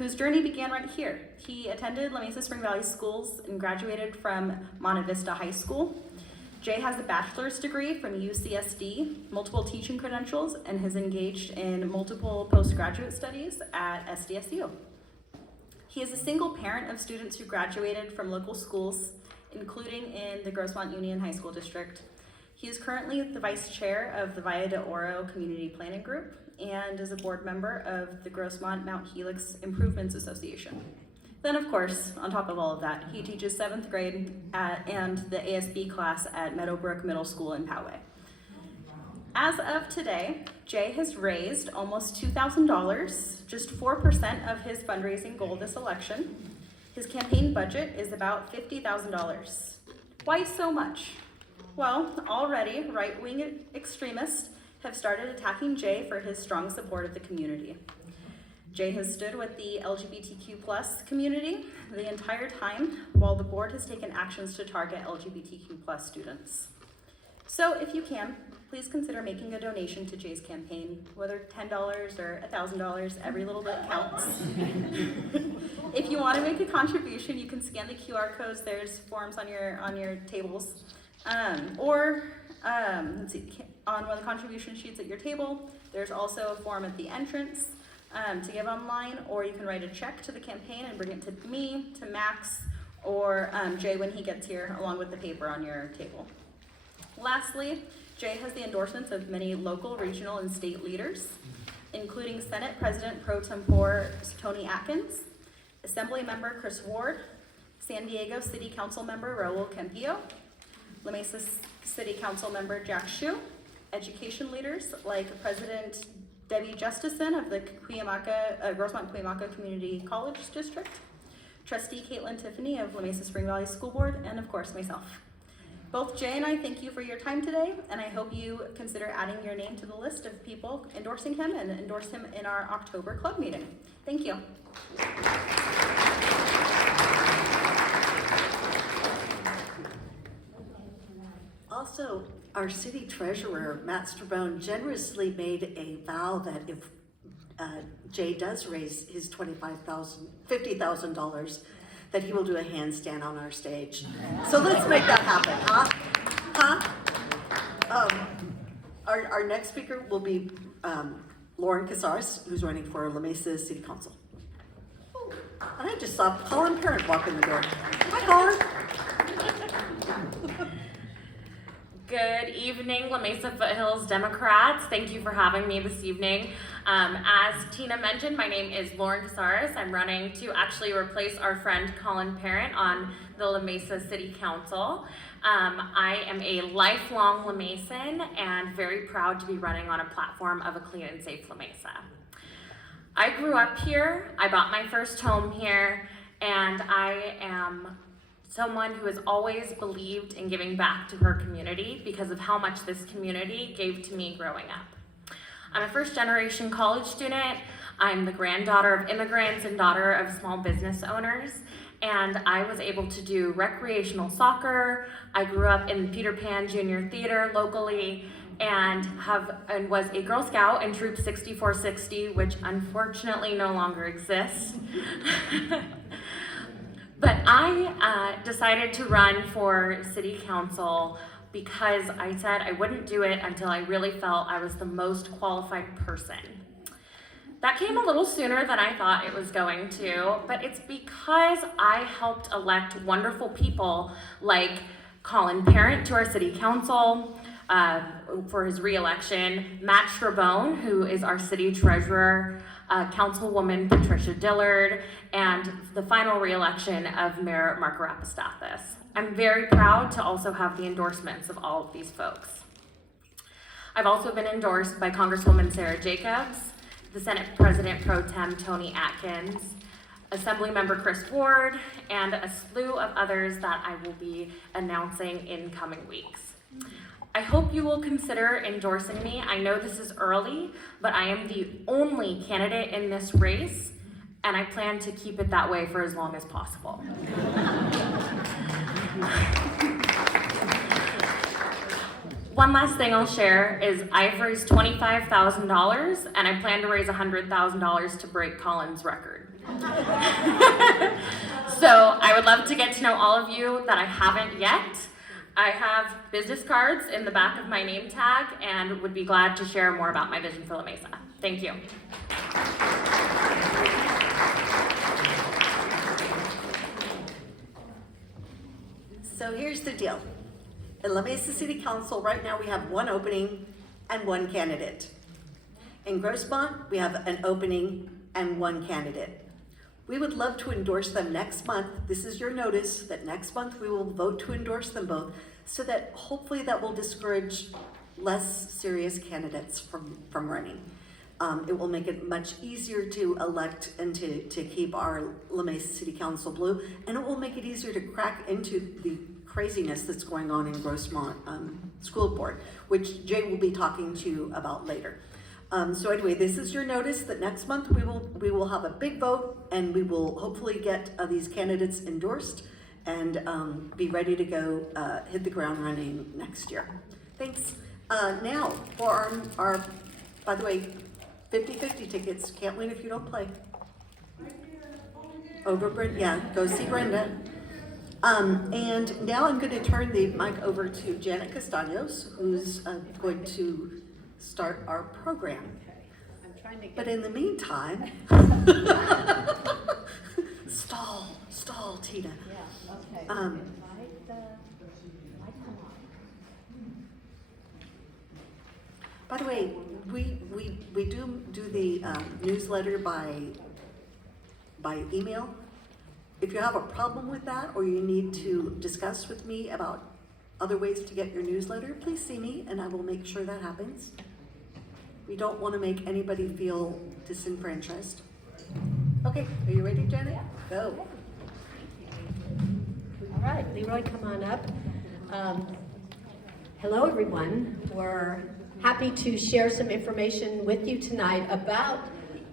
whose journey began right here. He attended La Mesa Spring Valley Schools and graduated from Monte Vista High School. Jay has a bachelor's degree from UCSD, multiple teaching credentials, and has engaged in multiple postgraduate studies at SDSU. He is a single parent of students who graduated from local schools, including in the Grossmont Union High School District. He is currently the vice chair of the Valle de Oro Community Planning Group and is a board member of the Grossmont Mount Helix Improvements Association. Then, of course, on top of all of that, he teaches 7th grade and the ASB class at Meadowbrook Middle School in Poway. As of today, Jay has raised almost $2,000, just 4% of his fundraising goal this election. His campaign budget is about $50,000. Why so much? Well, already right-wing extremists have started attacking Jay for his strong support of the community. Jay has stood with the LGBTQ+ community the entire time, while the board has taken actions to target LGBTQ+ students. So if you can, please consider making a donation to Jay's campaign, whether $10 or $1,000, every little bit counts. If you want to make a contribution, you can scan the QR codes. There's forms on your tables. Let's see, on one of the contribution sheets at your table, there's also a form at the entrance to give online, or you can write a check to the campaign and bring it to me, to Max, or Jay when he gets here, along with the paper on your table. Lastly, Jay has the endorsements of many local, regional, and state leaders, including Senate President Pro Tempore Tony Atkins, Assembly Member Chris Ward, San Diego City Council Member Raul Campillo, La Mesa City Council Member Jack Hsu, education leaders like President Debbie Justison of the Grossmont-Cuyamaca Community College District, Trustee Caitlin Tiffany of La Mesa Spring Valley School Board, and of course myself. Both Jay and I thank you for your time today, and I hope you consider adding your name to the list of people endorsing him and endorse him in our October club meeting. Thank you. Also, our city treasurer, Matt Strabone, generously made a vow that if Jay does raise his $50,000, that he will do a handstand on our stage. So let's make that happen, huh? Our next speaker will be Lauren Casares, who's running for La Mesa City Council. And I just saw Colin Parent walk in the door. Hi, Colin. Good evening, La Mesa-Foothills Democrats. Thank you for having me this evening. As Tina mentioned, my name is Lauren Casares. I'm running to actually replace our friend Colin Parent on the La Mesa City Council. I am a lifelong La Mesan and very proud to be running on a platform of a clean and safe La Mesa. I grew up here, I bought my first home here, and I am someone who has always believed in giving back to her community because of how much this community gave to me growing up. I'm a first-generation college student. I'm the granddaughter of immigrants and daughter of small business owners, and I was able to do recreational soccer. I grew up in Peter Pan Junior Theater locally, and was a Girl Scout in Troop 6460, which unfortunately no longer exists. But I decided to run for city council because I said I wouldn't do it until I really felt I was the most qualified person. That came a little sooner than I thought it was going to, but it's because I helped elect wonderful people like Colin Parent to our city council for his re-election, Matt Strabone, who is our city treasurer, Councilwoman Patricia Dillard, and the final re-election of Mayor Mark Rapastathis. I'm very proud to also have the endorsements of all of these folks. I've also been endorsed by Congresswoman Sarah Jacobs, the Senate President Pro Tem Tony Atkins, Assembly Member Chris Ward, and a slew of others that I will be announcing in coming weeks. I hope you will consider endorsing me. I know this is early, but I am the only candidate in this race, and I plan to keep it that way for as long as possible. One last thing I'll share is I've raised $25,000, and I plan to raise $100,000 to break Colin's record. So I would love to get to know all of you that I haven't yet. I have business cards in the back of my name tag and would be glad to share more about my vision for La Mesa. Thank you. So here's the deal. In La Mesa City Council, right now we have one opening and one candidate. In Grossmont, we have an opening and one candidate. We would love to endorse them next month. This is your notice that next month we will vote to endorse them both, so that hopefully that will discourage less serious candidates from running. It will make it much easier to elect and to keep our La Mesa City Council blue, and it will make it easier to crack into the craziness that's going on in Grossmont School Board, which Jay will be talking to you about later. So anyway, this is your notice that next month we will have a big vote, and we will hopefully get these candidates endorsed and be ready to go hit the ground running next year. Thanks. Now for our by the way, 50-50 tickets. Can't win if you don't play. Over Brenda, yeah, go see Brenda. And now I'm going to turn the mic over to Janet Castaños, who's going to start our program. I'm trying to get. But in the meantime, stall, Tina. Yeah, okay. Invite the mic come on. By the way, we do the newsletter by email. If you have a problem with that, or you need to discuss with me about other ways to get your newsletter, please see me and I will make sure that happens. We don't want to make anybody feel disenfranchised. Okay, are you ready, Janet? Go. All right, Leroy, come on up. Hello, everyone. We're happy to share some information with you tonight about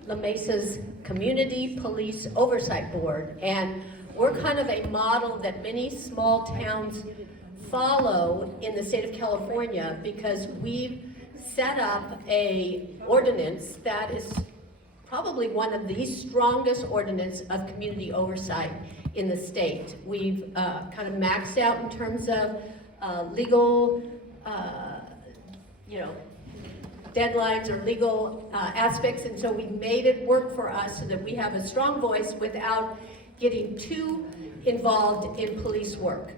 La Mesa's Community Police Oversight Board. And we're kind of a model that many small towns follow in the state of California, because we've set up a ordinance that is probably one of the strongest ordinance of community oversight in the state. We've kind of maxed out in terms of legal, deadlines or legal aspects, and so we made it work for us so that we have a strong voice without getting too involved in police work.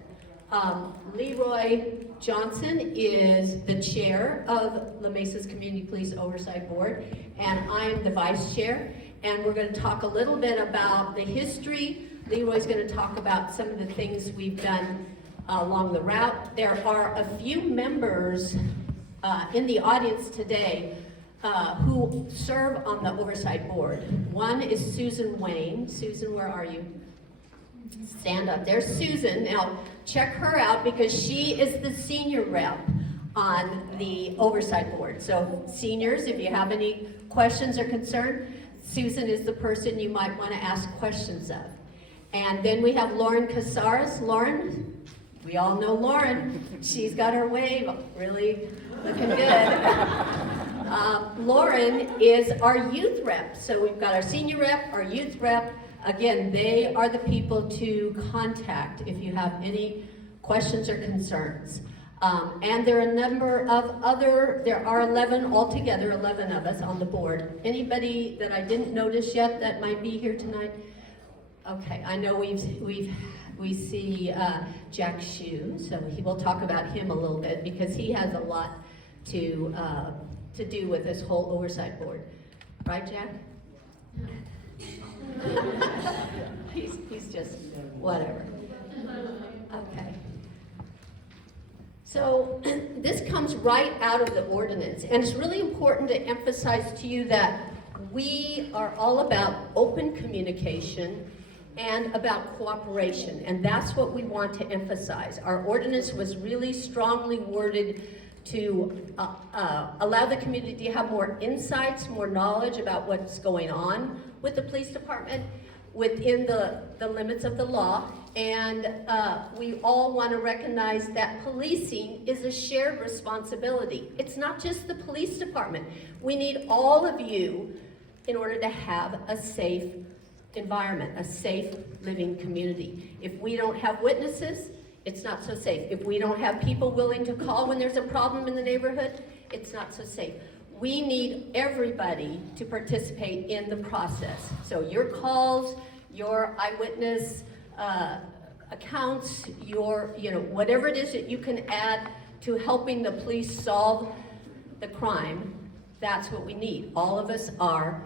Leroy Johnson is the chair of La Mesa's Community Police Oversight Board, and I'm the vice chair, and we're going to talk a little bit about the history. Leroy's going to talk about some of the things we've done along the route. There are a few members in the audience today who serve on the oversight board. One is Susan Wayne. Susan, where are you? Stand up. There's Susan. Now, check her out because she is the senior rep on the oversight board. So, seniors, if you have any questions or concern, Susan is the person you might want to ask questions of. And then we have Lauren Casares. Lauren, we all know Lauren. She's got her wave really looking good. Lauren is our youth rep. So we've got our senior rep, our youth rep. Again, they are the people to contact if you have any questions or concerns. And there are a number of there are 11 altogether, 11 of us on the board. Anybody that I didn't notice yet that might be here tonight? Okay, I know we see Jack Shue, so we'll talk about him a little bit because he has a lot to do with this whole oversight board. Right, Jack? he's just whatever. Okay. So this comes right out of the ordinance, and it's really important to emphasize to you that we are all about open communication and about cooperation, and that's what we want to emphasize. Our ordinance was really strongly worded to allow the community to have more insights, more knowledge about what's going on with the police department within the limits of the law. And we all want to recognize that policing is a shared responsibility. It's not just the police department. We need all of you in order to have a safe environment, a safe living community. If we don't have witnesses, it's not so safe. If we don't have people willing to call when there's a problem in the neighborhood, it's not so safe. We need everybody to participate in the process. So your calls, your eyewitness accounts, your, whatever it is that you can add to helping the police solve the crime, that's what we need. All of us are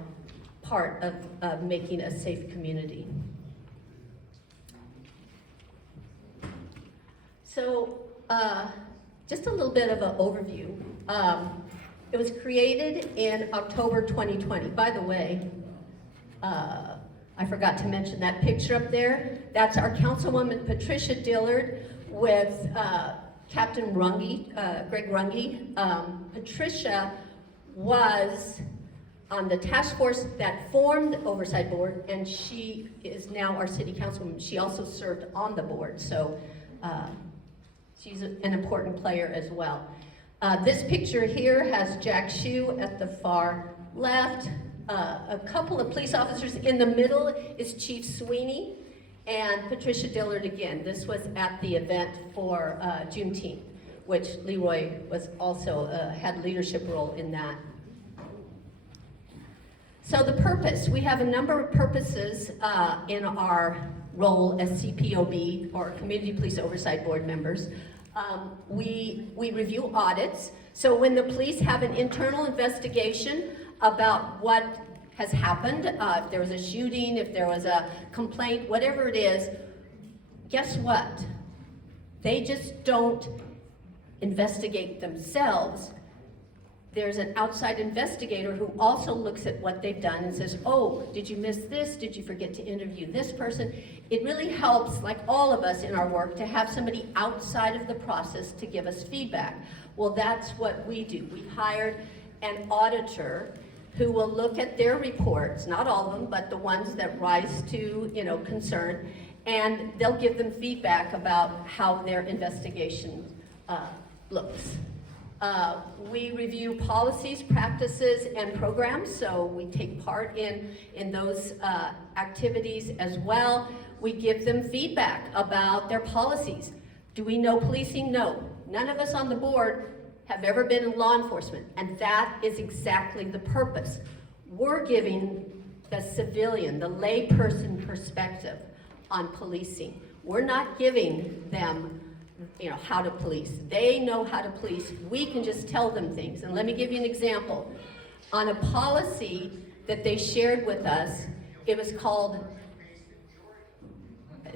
part of making a safe community. So, just a little bit of an overview. It was created in October 2020. By the way, I forgot to mention that picture up there. That's our Councilwoman Patricia Dillard with Captain Runge, Greg Runge. Patricia was on the task force that formed the Oversight Board, and she is now our City Councilwoman. She also served on the board, so she's an important player as well. This picture here has Jack Shue at the far left. A couple of police officers. In the middle is Chief Sweeney and Patricia Dillard again. This was at the event for Juneteenth, which Leroy was also had leadership role in that. So the purpose, we have a number of purposes in our role as CPOB, or Community Police Oversight Board members. We review audits. So when the police have an internal investigation about what has happened, if there was a shooting, if there was a complaint, whatever it is, guess what? They just don't investigate themselves. There's an outside investigator who also looks at what they've done and says, oh, did you miss this? Did you forget to interview this person? It really helps, like all of us in our work, to have somebody outside of the process to give us feedback. Well, that's what we do. We hired an auditor who will look at their reports, not all of them, but the ones that rise to, concern, and they'll give them feedback about how their investigation looks. We review policies, practices, and programs, so we take part in those activities as well. We give them feedback about their policies. Do we know policing? No. None of us on the board have ever been in law enforcement, and that is exactly the purpose. We're giving the civilian, the lay person perspective on policing. We're not giving them how to police. They know how to police. We can just tell them things. And let me give you an example. On a policy that they shared with us, it was called,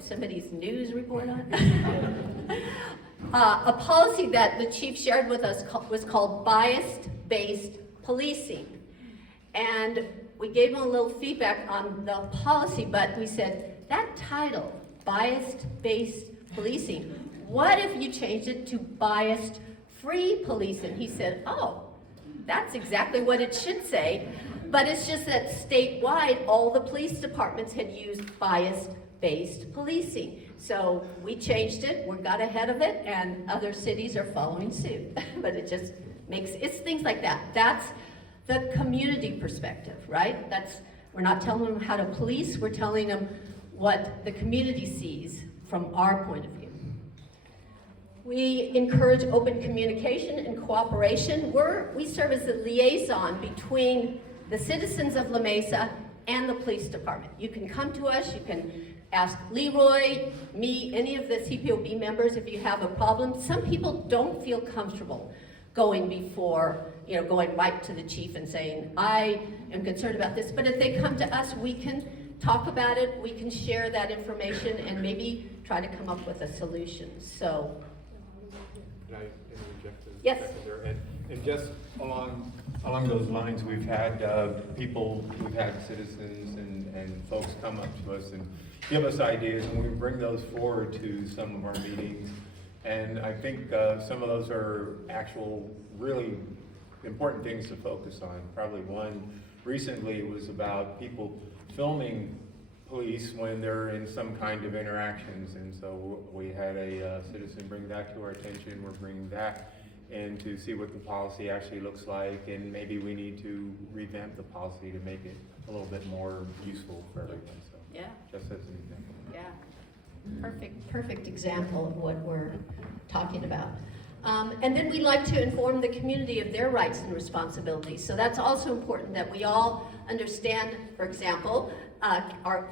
somebody's news report on it? A policy that the chief shared with us was called bias-based policing. And we gave him a little feedback on the policy, but we said, that title, bias-based policing, what if you changed it to biased-free policing? He said, oh, that's exactly what it should say, but it's just that statewide, all the police departments had used bias-based policing. So we changed it, we got ahead of it, and other cities are following suit. But it just it's things like that. That's the community perspective, right? We're not telling them how to police, we're telling them what the community sees from our point of view. We encourage open communication and cooperation. We serve as the liaison between the citizens of La Mesa and the police department. You can come to us, you can ask Leroy, me, any of the CPOB members if you have a problem. Some people don't feel comfortable going right to the chief and saying, I am concerned about this. But if they come to us, we can talk about it, we can share that information, and maybe try to come up with a solution. So. Can I interject a Yes. second there? And just along those lines, we've had citizens and folks come up to us and give us ideas, and we bring those forward to some of our meetings. And I think some of those are actual really important things to focus on. Probably one recently was about people filming police when they're in some kind of interactions, and so we had a citizen bring that to our attention. We're bringing that in to see what the policy actually looks like, and maybe we need to revamp the policy to make it a little bit more useful for everyone. So Yeah. just as an example. Yeah. Perfect example of what we're talking about. And then we like to inform the community of their rights and responsibilities. So that's also important that we all understand, for example,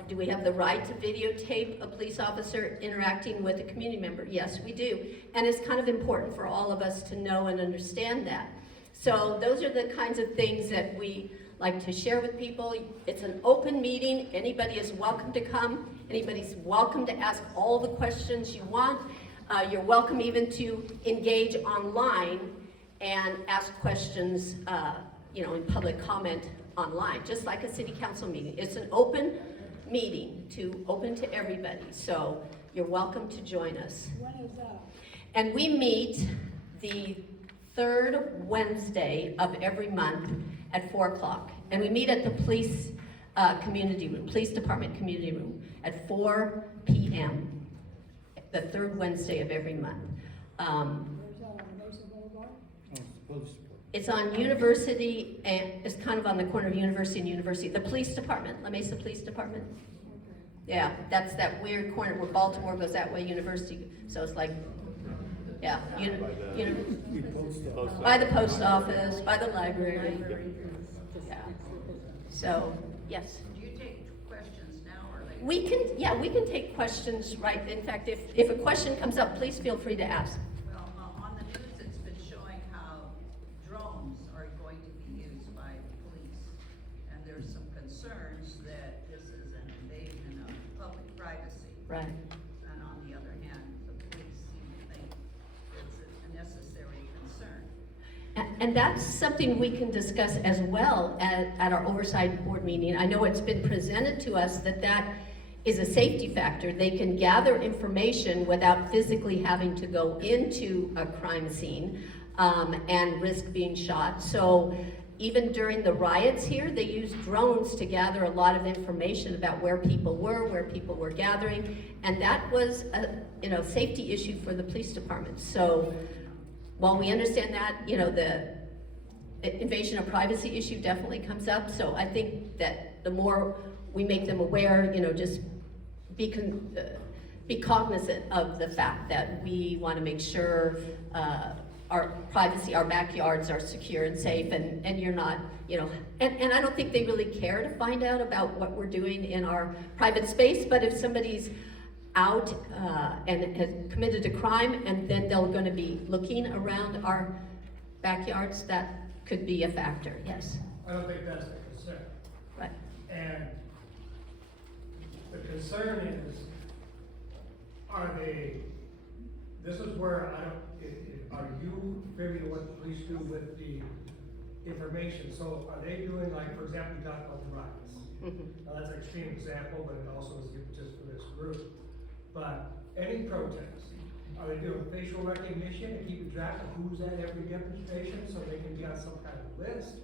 do we have the right to videotape a police officer interacting with a community member? Yes, we do. And it's kind of important for all of us to know and understand that. So those are the kinds of things that we like to share with people. It's an open meeting. Anybody is welcome to come. Anybody's welcome to ask all the questions you want. You're welcome even to engage online and ask questions, in public comment online, just like a city council meeting. It's an open meeting, open to everybody. So you're welcome to join us. When is that? And we meet the third Wednesday of every month at 4 o'clock. And we meet at the police community room, police department community room at 4 p.m. the third Wednesday of every month. Where's that, on Mesa Boulevard? It's on University, and it's kind of on the corner of University and University. The police department, La Mesa Police Department. Yeah, that's that weird corner where Baltimore goes that way, University. So it's like, yeah, by the post office, by the library. Yeah. So, yes. Do you take questions now or later? We can take questions right. In fact, if a question comes up, please feel free to ask. Well, on the news, it's been showing how drones are going to be used by police. And there's some concerns that this is an invasion of public privacy. Right. And on the other hand, the police seem to think it's a necessary concern. And that's something we can discuss as well at our oversight board meeting. I know it's been presented to us that is a safety factor. They can gather information without physically having to go into a crime scene and risk being shot. So even during the riots here, they used drones to gather a lot of information about where people were gathering, and that was a safety issue for the police department. So while we understand that, the invasion of privacy issue definitely comes up. So I think that the more we make them aware, just be cognizant of the fact that we want to make sure our privacy, our backyards are secure and safe, and you're not, and I don't think they really care to find out about what we're doing in our private space, but if somebody's out and has committed a crime, and then they're going to be looking around our backyards, that could be a factor, yes. I don't think that's the concern. Right. And the concern is, this is where are you privy to what the police do with the information? So are they doing, like, for example, you talked about the riots. Now that's an extreme example, but it also is just for this group. But any protest, are they doing facial recognition and keeping track of who's at every demonstration so they can be on some kind of list?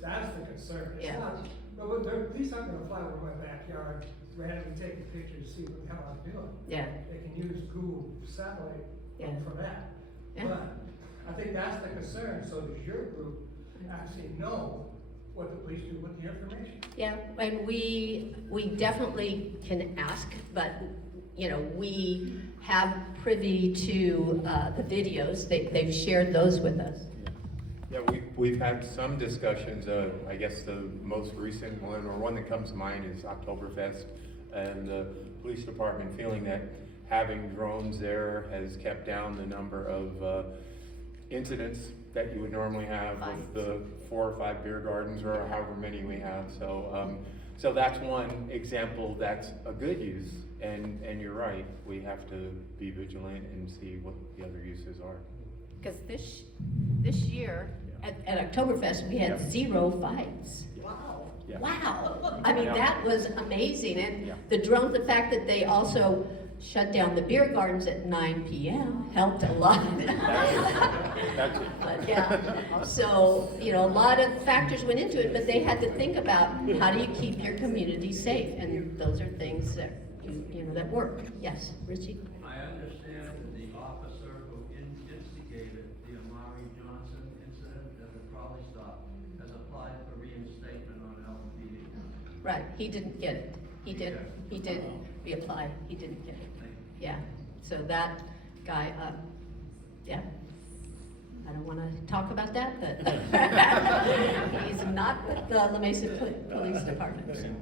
That's the concern. It's Yeah. not, but police aren't gonna fly over my backyard, randomly taking pictures to see what the hell I'm doing. Yeah. They can use Google satellite Yeah. for that. Yeah. But I think that's the concern, so does your group actually know what the police do with the information? Yeah, and we definitely can ask, but we have privy to the videos. They've shared those with us. Yeah, we've had some discussions. I guess the most recent one, or one that comes to mind, is Oktoberfest, and the police department feeling that having drones there has kept down the number of incidents that you would normally have with the 4 or 5 beer gardens, or however many we have. So that's one example that's a good use, and you're right, we have to be vigilant and see what the other uses are. Because this year at Oktoberfest, we had 0 fights. Wow. Yeah. Wow! I mean, Yeah. that was amazing. And Yeah. the fact that they also shut down the beer gardens at 9 p.m. helped a lot. That's it. But yeah, so, a lot of factors went into it, but they had to think about how do you keep your community safe? And those are things that, that work. Yes, Richie? I understand the officer who instigated the Amari Johnson incident at the trolley stop has applied for reinstatement on LPD. Right, he didn't get it. He did. Yeah. he did reapply, he didn't get it. Yeah, so that guy, yeah. I don't want to talk about that, but he's not with the La Mesa Police Department.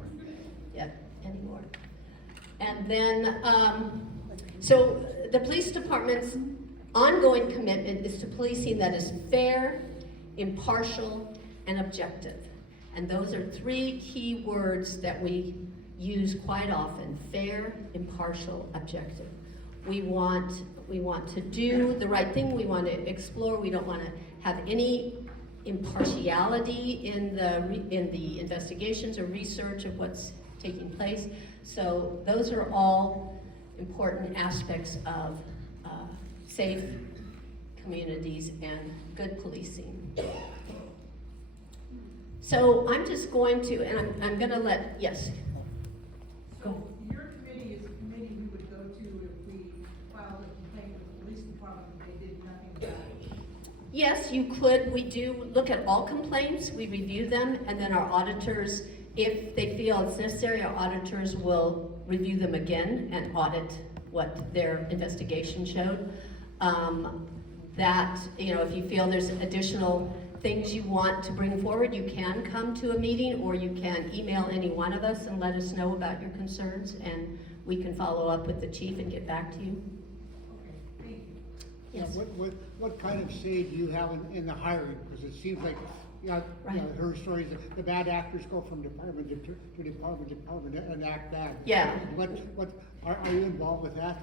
Yep, anymore. And then, so the police department's ongoing commitment is to policing that is fair, impartial, and objective. And those are three key words that we use quite often: fair, impartial, objective. We want to do the right thing. We want to explore. We don't want to have any impartiality in the investigations or research of what's taking place. So those are all important aspects of safe communities and good policing. So I'm just going to, and I'm going to let, yes. Go. Your committee is a committee we would go to if we filed a complaint with the police department and they did nothing about it. Yes, you could. We do look at all complaints, we review them, and then our auditors, if they feel it's necessary, our auditors will review them again and audit what their investigation showed. That, you know, if you feel there's additional things you want to bring forward, you can come to a meeting, or you can email any one of us and let us know about your concerns, and we can follow up with the chief and get back to you. Okay, thank you. Yes. What kind of say do you have in the hiring? Because it seems like, her stories, the bad actors go from department to department and act bad. Yeah. What, are you involved with that?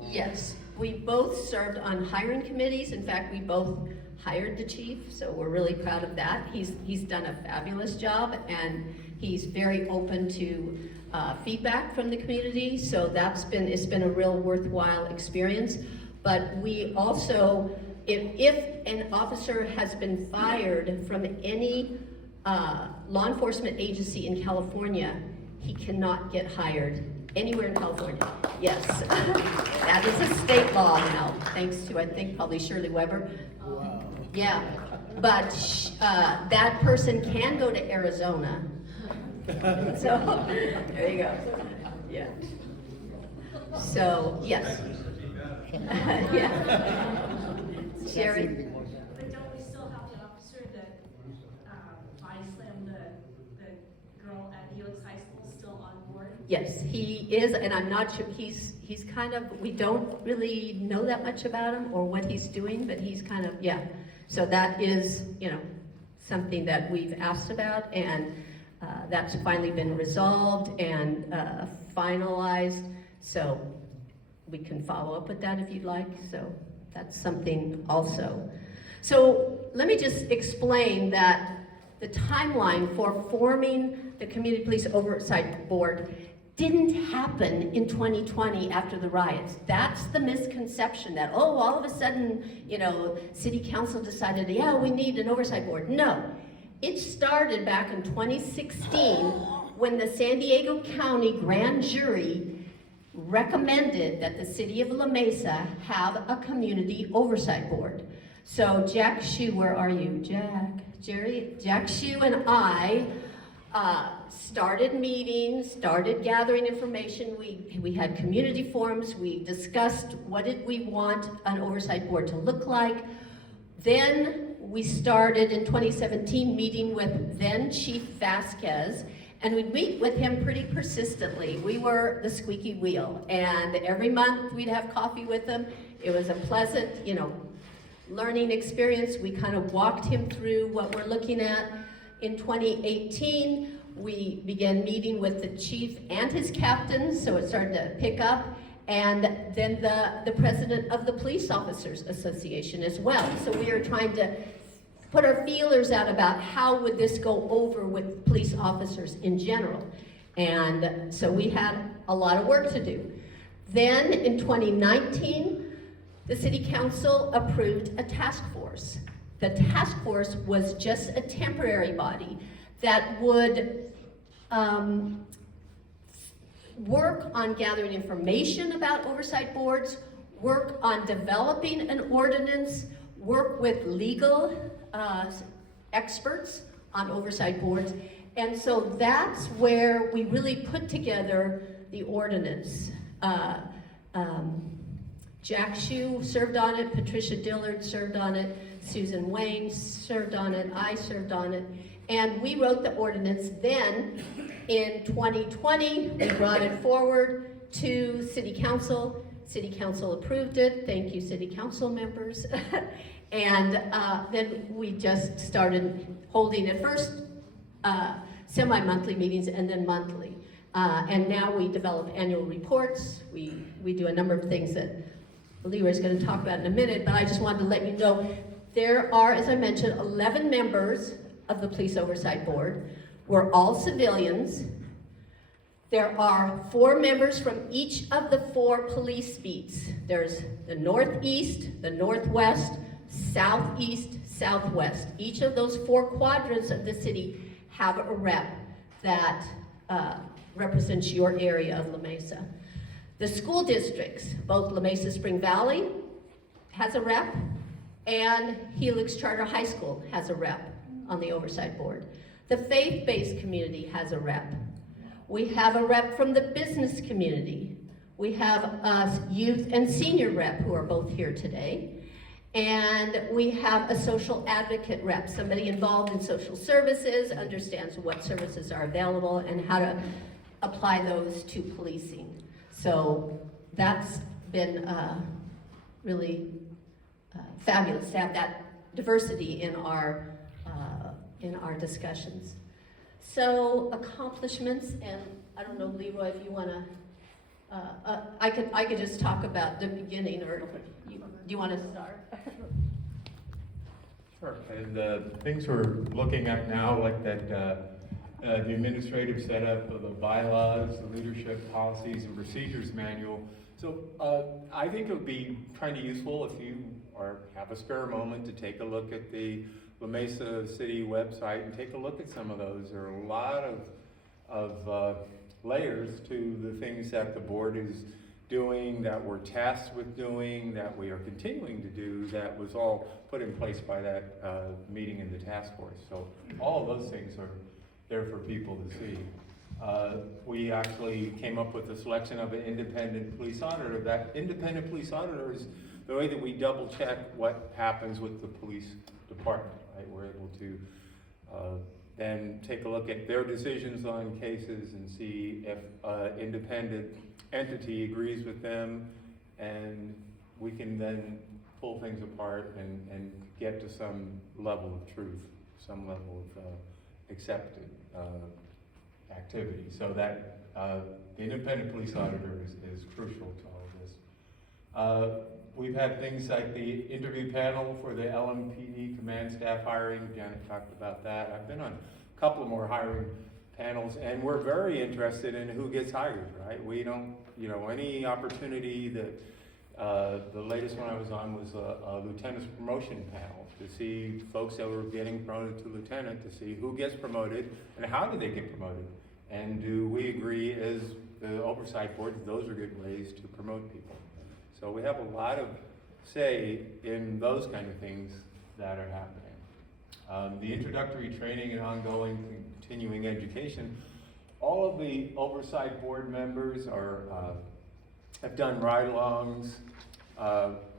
Yes, we both served on hiring committees. In fact, we both hired the chief, so we're really proud of that. He's done a fabulous job, and he's very open to feedback from the community. So it's been a real worthwhile experience. But we also, if an officer has been fired from any law enforcement agency in California, he cannot get hired anywhere in California. Yes, that is a state law now, thanks to, I think, probably Shirley Weber. Wow. Yeah, but that person can go to Arizona. So, there you go. Yeah. So, yes. Yeah. Sherry? But don't we still have the officer that body slammed the girl at Helix High School still on board? Yes, he is, and I'm not sure, he's kind of, we don't really know that much about him or what he's doing, but he's kind of, yeah. So that is, something that we've asked about, and that's finally been resolved and finalized. So we can follow up with that if you'd like. So that's something also. So let me just explain that the timeline for forming the Community Police Oversight Board didn't happen in 2020 after the riots. That's the misconception that, all of a sudden, City Council decided, yeah, we need an oversight board. No, it started back in 2016 when the San Diego County Grand Jury recommended that the City of La Mesa have a community oversight board. So Jack Shue, where are you? Jack Shue and I started meetings, started gathering information. We had community forums. We discussed what did we want an oversight board to look like. Then we started in 2017 meeting with then Chief Vasquez, and we'd meet with him pretty persistently. We were the squeaky wheel, and every month we'd have coffee with him. It was a pleasant, learning experience. We kind of walked him through what we're looking at. In 2018, we began meeting with the chief and his captains, so it started to pick up, and then the president of the Police Officers Association as well. So we are trying to put our feelers out about how would this go over with police officers in general. And so we had a lot of work to do. Then in 2019, the City Council approved a task force. The task force was just a temporary body that would work on gathering information about oversight boards, work on developing an ordinance, work with legal experts on oversight boards. And so that's where we really put together the ordinance. Jack Shue served on it, Patricia Dillard served on it, Susan Wayne served on it, I served on it, and we wrote the ordinance. Then, in 2020, we brought it forward to City Council. City Council approved it. Thank you, City Council members. And then we just started holding at first semi-monthly meetings and then monthly. And now we develop annual reports. We do a number of things that Leroy's going to talk about in a minute, but I just wanted to let you know there are, as I mentioned, 11 members of the Police Oversight Board. We're all civilians. There are 4 members from each of the 4 police beats. There's the Northeast, the Northwest, Southeast, Southwest. Each of those 4 quadrants of the city have a rep that represents your area of La Mesa. The school districts, both La Mesa Spring Valley has a rep, and Helix Charter High School has a rep on the Oversight Board. The faith-based community has a rep. We have a rep from the business community. We have a youth and senior rep who are both here today. And we have a social advocate rep, somebody involved in social services, understands what services are available and how to apply those to policing. So that's been really fabulous to have that diversity in our discussions. So accomplishments, and I don't know, Leroy, if you want to, I could just talk about the beginning, or do you want to start? Sure, and things we're looking at now, like that, the administrative setup of the bylaws, the leadership policies and procedures manual. So I think it would be kind of useful if you have a spare moment to take a look at the La Mesa City website and take a look at some of those. There are a lot of layers to the things that the board is doing, that we're tasked with doing, that we are continuing to do, that was all put in place by that meeting in the task force. So all of those things are there for people to see. We actually came up with a selection of an independent police auditor. That independent police auditor is the way that we double check what happens with the police department, right? We're able to then take a look at their decisions on cases and see if independent entity agrees with them, and we can then pull things apart and get to some level of truth, some level of accepted activity. So that the independent police auditor is crucial to all of this. We've had things like the interview panel for the LMPD command staff hiring. Janet talked about that. I've been on a couple of more hiring panels, and we're very interested in who gets hired, right? We don't, any opportunity that, the latest one I was on was a lieutenant's promotion panel to see folks that were getting promoted to lieutenant, to see who gets promoted and how do they get promoted. And do we agree as the oversight board that those are good ways to promote people? So we have a lot of say in those kind of things that are happening. The introductory training and ongoing continuing education, all of the oversight board members have done ride-alongs.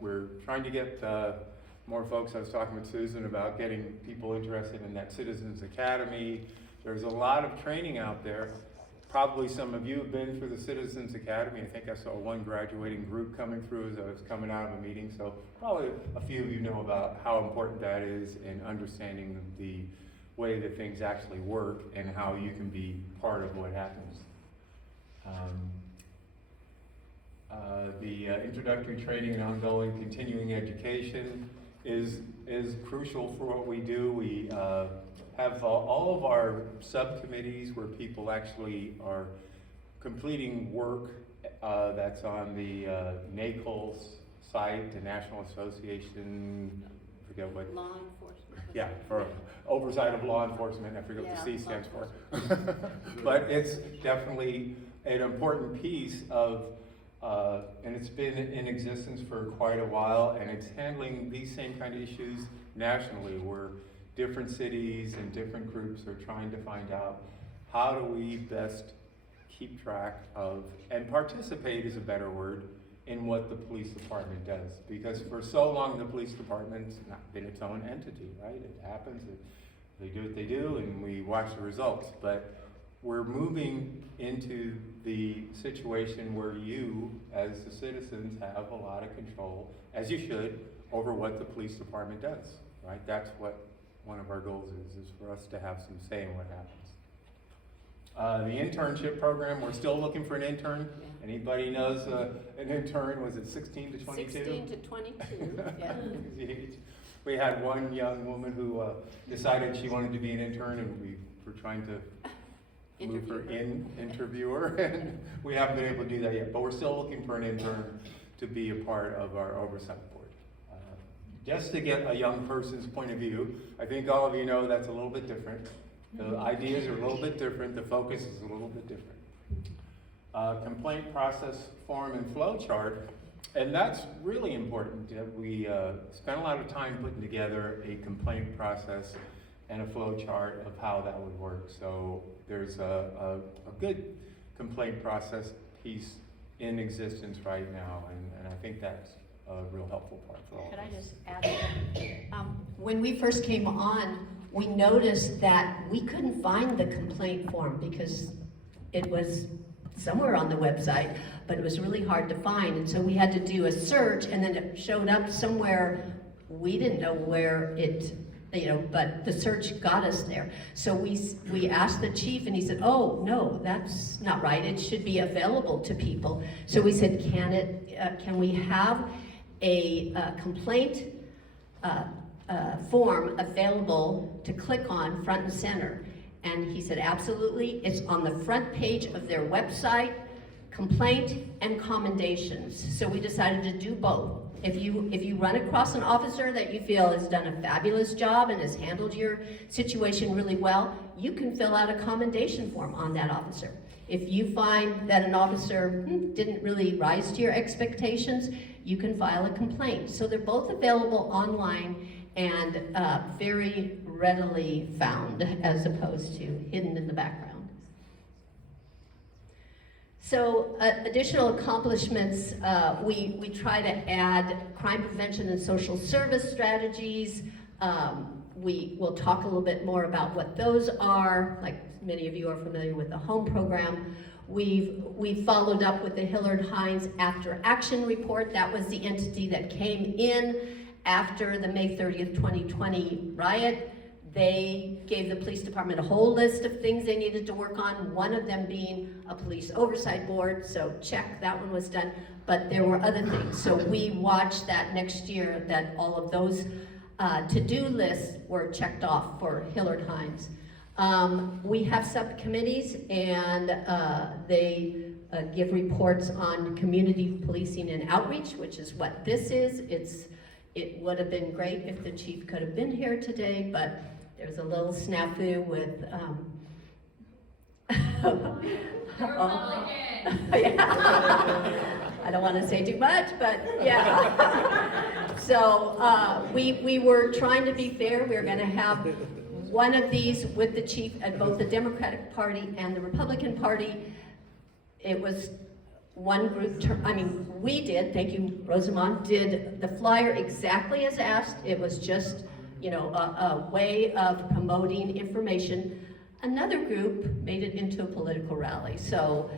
We're trying to get more folks. I was talking with Susan about getting people interested in that Citizens Academy. There's a lot of training out there. Probably some of you have been through the Citizens Academy. I think I saw one graduating group coming through as I was coming out of a meeting. So probably a few of you know about how important that is in understanding the way that things actually work and how you can be part of what happens. The introductory training and ongoing continuing education is crucial for what we do. We have all of our subcommittees where people actually are completing work that's on the NACL's site, the National Association, I forget what. Law enforcement. Yeah, for oversight of law enforcement, I forget what the C stands for. But it's definitely an important piece of, and it's been in existence for quite a while, and it's handling these same kind of issues nationally, where different cities and different groups are trying to find out how do we best keep track of, and participate is a better word, in what the police department does. Because for so long, the police department's not been its own entity, right? It happens, they do what they do, and we watch the results. But we're moving into the situation where you, as the citizens, have a lot of control, as you should, over what the police department does, right? That's what one of our goals is for us to have some say in what happens. The internship program, we're still looking for an intern. Anybody knows an intern, was it 16 to 22? 16 to 22, yeah. We had one young woman who decided she wanted to be an intern, and we were trying to interview her, and we haven't been able to do that yet. But we're still looking for an intern to be a part of our oversight board. Just to get a young person's point of view, I think all of you know that's a little bit different. The ideas are a little bit different, the focus is a little bit different. Complaint process form and flow chart, and that's really important. We spent a lot of time putting together a complaint process and a flow chart of how that would work. So there's a good complaint process piece in existence right now, and I think that's a real helpful part for all of us. Could I just add that? When we first came on, we noticed that we couldn't find the complaint form because it was somewhere on the website, but it was really hard to find. And so we had to do a search, and then it showed up somewhere. We didn't know where it, but the search got us there. So we asked the chief, and he said, "Oh, no, that's not right. It should be available to people." So we said, can we have a complaint form available to click on front and center? And he said, absolutely. It's on the front page of their website, complaint and commendations. So we decided to do both. If you run across an officer that you feel has done a fabulous job and has handled your situation really well, you can fill out a commendation form on that officer. If you find that an officer didn't really rise to your expectations, you can file a complaint. So they're both available online and very readily found, as opposed to hidden in the background. So additional accomplishments, we try to add crime prevention and social service strategies. We will talk a little bit more about what those are, like many of you are familiar with the HOME program. We've followed up with the Hillard Hines After Action Report. That was the entity that came in after the May 30th, 2020 riot. They gave the police department a whole list of things they needed to work on, one of them being a police oversight board, so check, that one was done, but there were other things. So we watched that next year, that all of those to-do lists were checked off for Hillard Hines. We have subcommittees, and they give reports on community policing and outreach, which is what this is. It would have been great if the chief could have been here today, but there's a little snafu with yeah. I don't want to say too much, but yeah. So we were trying to be fair. We were going to have one of these with the chief at both the Democratic Party and the Republican Party. It was one group, we did, thank you, Rosamond, did the flyer exactly as asked. It was just, a way of promoting information. Another group made it into a political rally. So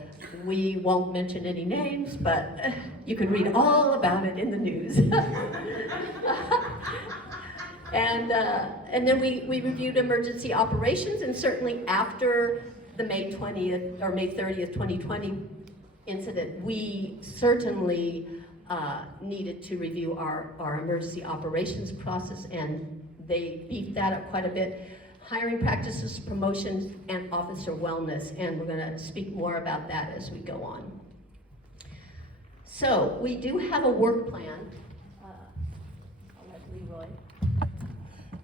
we won't mention any names, but you can read all about it in the news. And then we reviewed emergency operations, and certainly after the May 20th or May 30th, 2020 incident, we certainly needed to review our emergency operations process, and they beefed that up quite a bit. Hiring practices, promotions, and officer wellness, and we're going to speak more about that as we go on. So we do have a work plan. I'll let Leroy.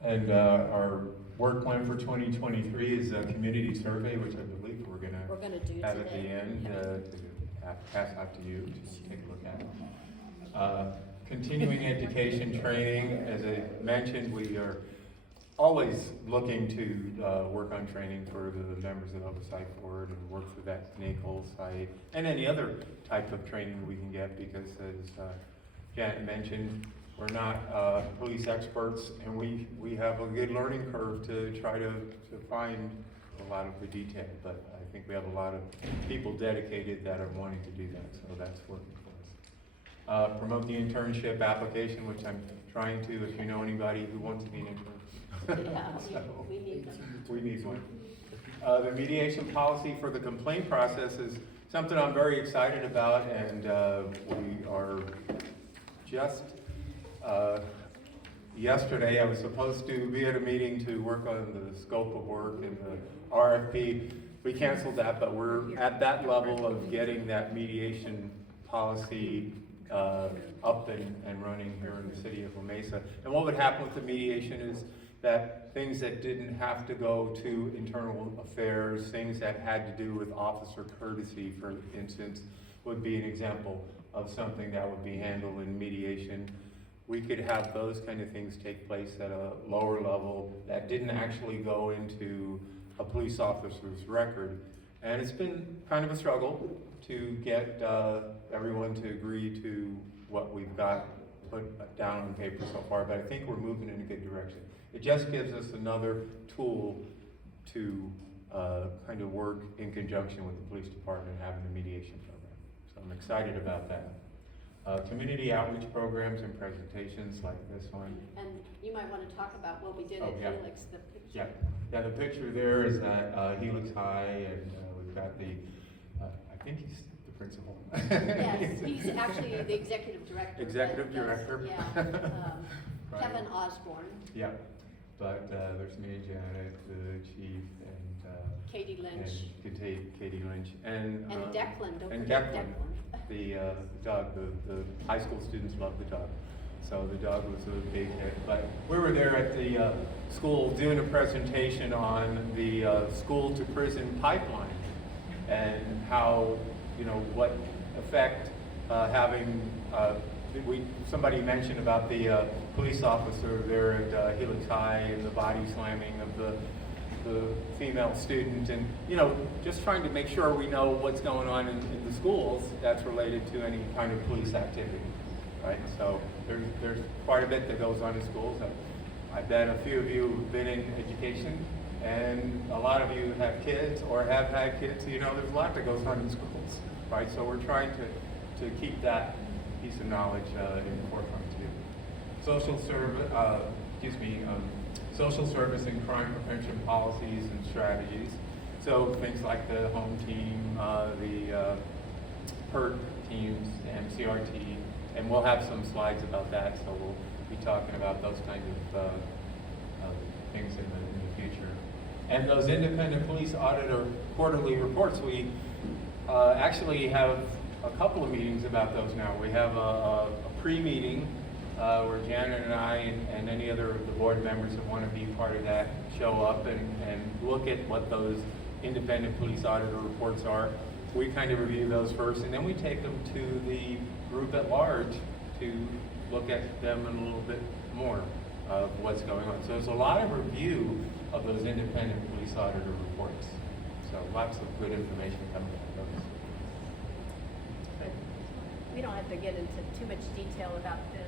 And our work plan for 2023 is a community survey, which I believe we're going to do have today. at the end to pass out to you to take a look at. Continuing education training, as I mentioned, we are always looking to work on training for the members of the Oversight Board and work for that clinical site and any other type of training we can get, because as Janet mentioned, we're not police experts, and we have a good learning curve to try to find a lot of the detail, but I think we have a lot of people dedicated that are wanting to do that, so that's working for us. Promote the internship application, which I'm trying to, if you know anybody who wants to be an intern. Yeah, So, we need them. we need one. The mediation policy for the complaint process is something I'm very excited about, and we are just, yesterday I was supposed to be at a meeting to work on the scope of work and the RFP. We canceled that, but we're at that level of getting that mediation policy up and running here in the city of La Mesa. And what would happen with the mediation is that things that didn't have to go to internal affairs, things that had to do with officer courtesy, for instance, would be an example of something that would be handled in mediation. We could have those kind of things take place at a lower level that didn't actually go into a police officer's record. And it's been kind of a struggle to get everyone to agree to what we've got put down on paper so far, but I think we're moving in a good direction. It just gives us another tool to kind of work in conjunction with the police department having a mediation program. So I'm excited about that. Community outreach programs and presentations like this one. And you might want to talk about what we did at yeah. Helix, the picture. Yeah, the picture there is at Helix High, and we've got the, I think he's the principal. Yes, he's actually the executive director. Executive director. Yeah, Right. Kevin Osborne, Yeah, but there's me, Janet, the chief, and Katie Lynch, Katie Lynch, and Declan, don't and forget Declan. Declan. The dog, the high school students love the dog. So the dog was a big hit. But we were there at the school doing a presentation on the school to prison pipeline and how, what effect having, somebody mentioned about the police officer there at Helix High and the body slamming of the female student, and just trying to make sure we know what's going on in the schools that's related to any kind of police activity, right? So there's quite a bit that goes on in schools. I bet a few of you have been in education, and a lot of you have kids or have had kids. There's a lot that goes on in schools, right? So we're trying to keep that piece of knowledge in the forefront too. Social service and crime prevention policies and strategies. So things like the home team, the PERT teams, MCRT, and we'll have some slides about that, so we'll be talking about those kinds of things in the future. And those independent police auditor quarterly reports, we actually have a couple of meetings about those now. We have a pre-meeting where Janet and I and any other of the board members that want to be part of that show up and look at what those independent police auditor reports are. We kind of review those first, and then we take them to the group at large to look at them in a little bit more of what's going on. So there's a lot of review of those independent police auditor reports. So lots of good information coming out of those. We don't have to get into too much detail about this.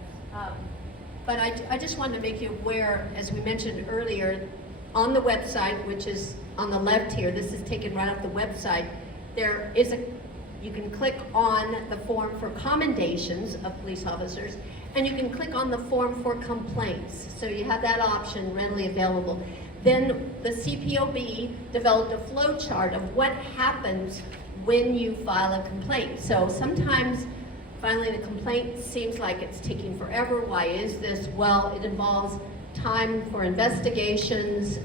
But I just wanted to make you aware, as we mentioned earlier, on the website, which is on the left here, this is taken right off the website, there is you can click on the form for commendations of police officers, and you can click on the form for complaints. So you have that option readily available. Then the CPOB developed a flow chart of what happens when you file a complaint. So sometimes filing a complaint seems like it's taking forever. Why is this? Well, it involves time for investigations,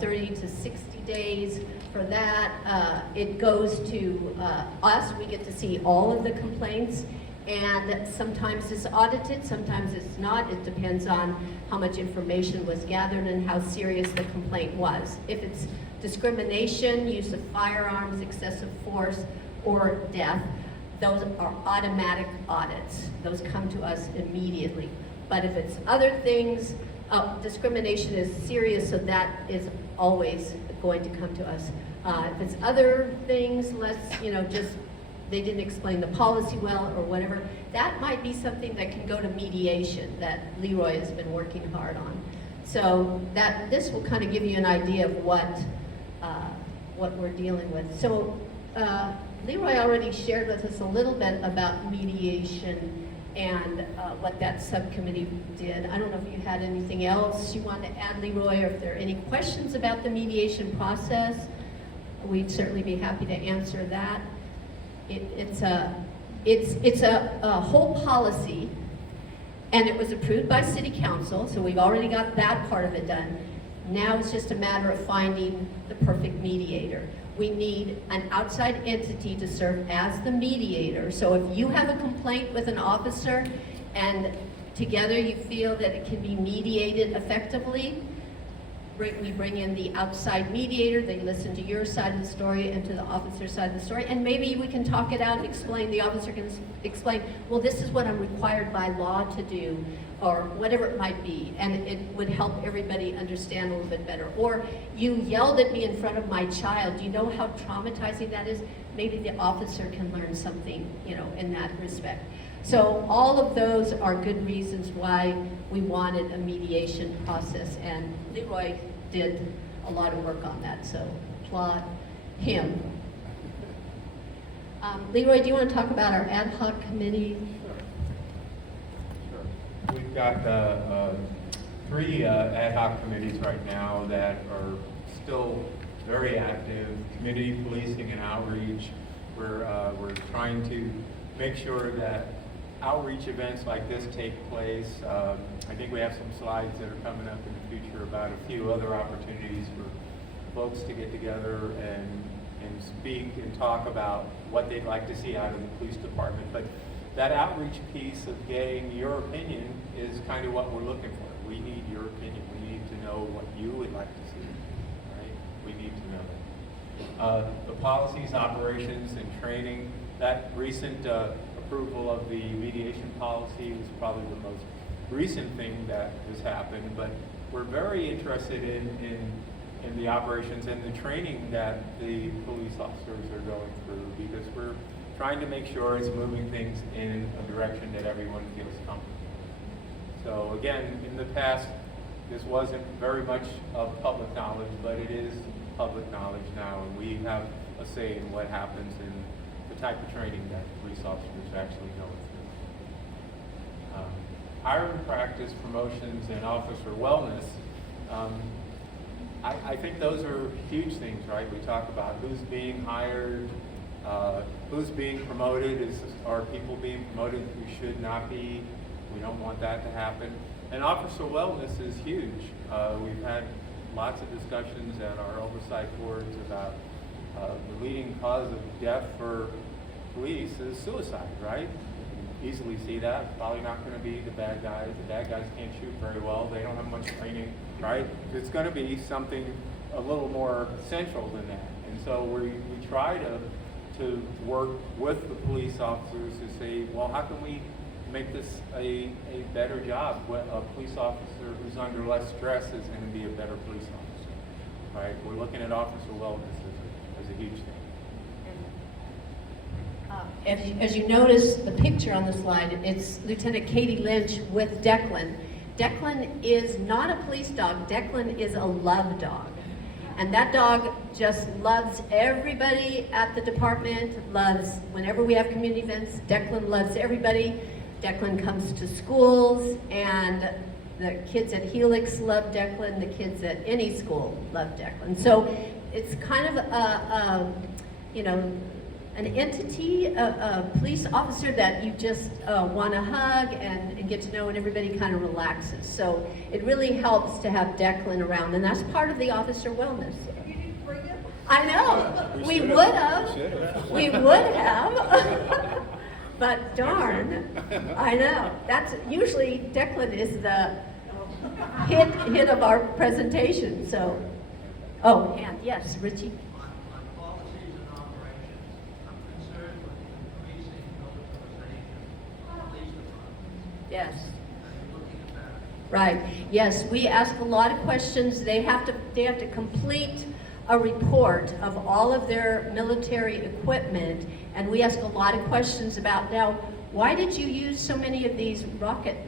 30 to 60 days for that. It goes to us. We get to see all of the complaints, and sometimes it's audited, sometimes it's not. It depends on how much information was gathered and how serious the complaint was. If it's discrimination, use of firearms, excessive force, or death, those are automatic audits. Those come to us immediately. But if it's other things, discrimination is serious, so that is always going to come to us. If it's other things, just they didn't explain the policy well or whatever, that might be something that can go to mediation that Leroy has been working hard on. So this will kind of give you an idea of what we're dealing with. So Leroy already shared with us a little bit about mediation and what that subcommittee did. I don't know if you had anything else you wanted to add, Leroy, or if there are any questions about the mediation process. We'd certainly be happy to answer that. It's a whole policy, and it was approved by City Council, so we've already got that part of it done. Now it's just a matter of finding the perfect mediator. We need an outside entity to serve as the mediator. So if you have a complaint with an officer and together you feel that it can be mediated effectively, we bring in the outside mediator, they listen to your side of the story and to the officer's side of the story, and maybe we can talk it out and explain, the officer can explain, well, this is what I'm required by law to do, or whatever it might be, and it would help everybody understand a little bit better. Or you yelled at me in front of my child, do you know how traumatizing that is? Maybe the officer can learn something, in that respect. So all of those are good reasons why we wanted a mediation process, and Leroy did a lot of work on that, so applaud him. Leroy, do you want to talk about our ad hoc committee? Sure. We've got 3 ad hoc committees right now that are still very active. Community policing and outreach. We're trying to make sure that outreach events like this take place. I think we have some slides that are coming up in the future about a few other opportunities for folks to get together and speak and talk about what they'd like to see out of the police department. But that outreach piece of getting your opinion is kind of what we're looking for. We need your opinion. We need to know what you would like to see, right? We need to know that. The policies, operations, and training, that recent approval of the mediation policy was probably the most recent thing that has happened, but we're very interested in the operations and the training that the police officers are going through, because we're trying to make sure it's moving things in a direction that everyone feels comfortable. So again, in the past, this wasn't very much of public knowledge, but it is public knowledge now, and we have a say in what happens in the type of training that police officers actually go through. Hiring practice, promotions, and officer wellness. I think those are huge things, right? We talk about who's being hired, who's being promoted. Are people being promoted who should not be? We don't want that to happen. And officer wellness is huge. We've had lots of discussions at our oversight boards about the leading cause of death for police is suicide, right? Easily see that. Probably not going to be the bad guys. The bad guys can't shoot very well. They don't have much training, right? It's going to be something a little more central than that. And so we try to work with the police officers to say, well, how can we make this a better job? A police officer who's under less stress is going to be a better police officer, right? We're looking at officer wellness as a huge thing. As you notice the picture on the slide, it's Lieutenant Katie Lynch with Declan. Declan is not a police dog. Declan is a love dog. And that dog just loves everybody at the department, loves whenever we have community events. Declan loves everybody. Declan comes to schools, and the kids at Helix love Declan. The kids at any school love Declan. So it's kind of an entity, a police officer that you just want to hug and get to know, and everybody kind of relaxes. So it really helps to have Declan around, and that's part of the officer wellness. You didn't bring it? I know, we would have, but darn, I know. That's usually Declan is the hit of our presentation. So, oh, and yes, Richie. On policies and operations, I'm concerned with increasing militarization of the police department. Yes. And looking at that. Right, yes, we ask a lot of questions. They have to complete a report of all of their military equipment, and we ask a lot of questions about, now, why did you use so many of these rocket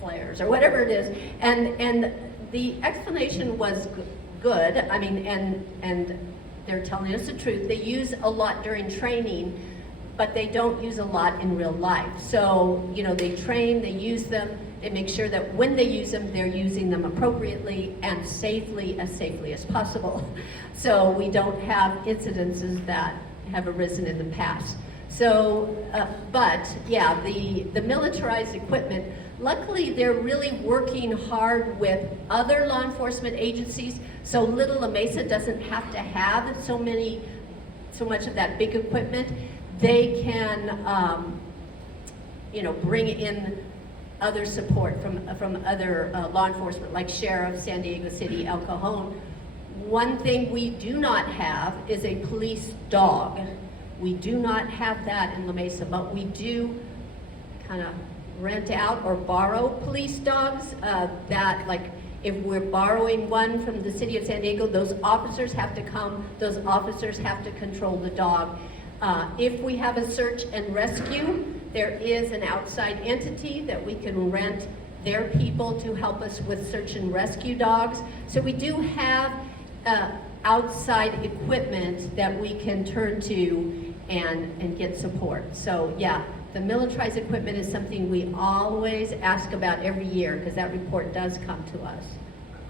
flares, or whatever it is? And the explanation was good, I mean, and they're telling us the truth. They use a lot during training, but they don't use a lot in real life. So, you know, they train, they use them, they make sure that when they use them, they're using them appropriately and safely as possible. So we don't have incidences that have arisen in the past. So, but yeah, the militarized equipment, luckily they're really working hard with other law enforcement agencies, so Little La Mesa doesn't have to have so much of that big equipment. They can, you know, bring in other support from other law enforcement, like Sheriff, San Diego City, El Cajon. One thing we do not have is a police dog. We do not have that in La Mesa, but we do kind of rent out or borrow police dogs that, like, if we're borrowing one from the city of San Diego, those officers have to come, those officers have to control the dog. If we have a search and rescue, there is an outside entity that we can rent their people to help us with search and rescue dogs. So we do have outside equipment that we can turn to and get support. So yeah, the militarized equipment is something we always ask about every year, because that report does come to us.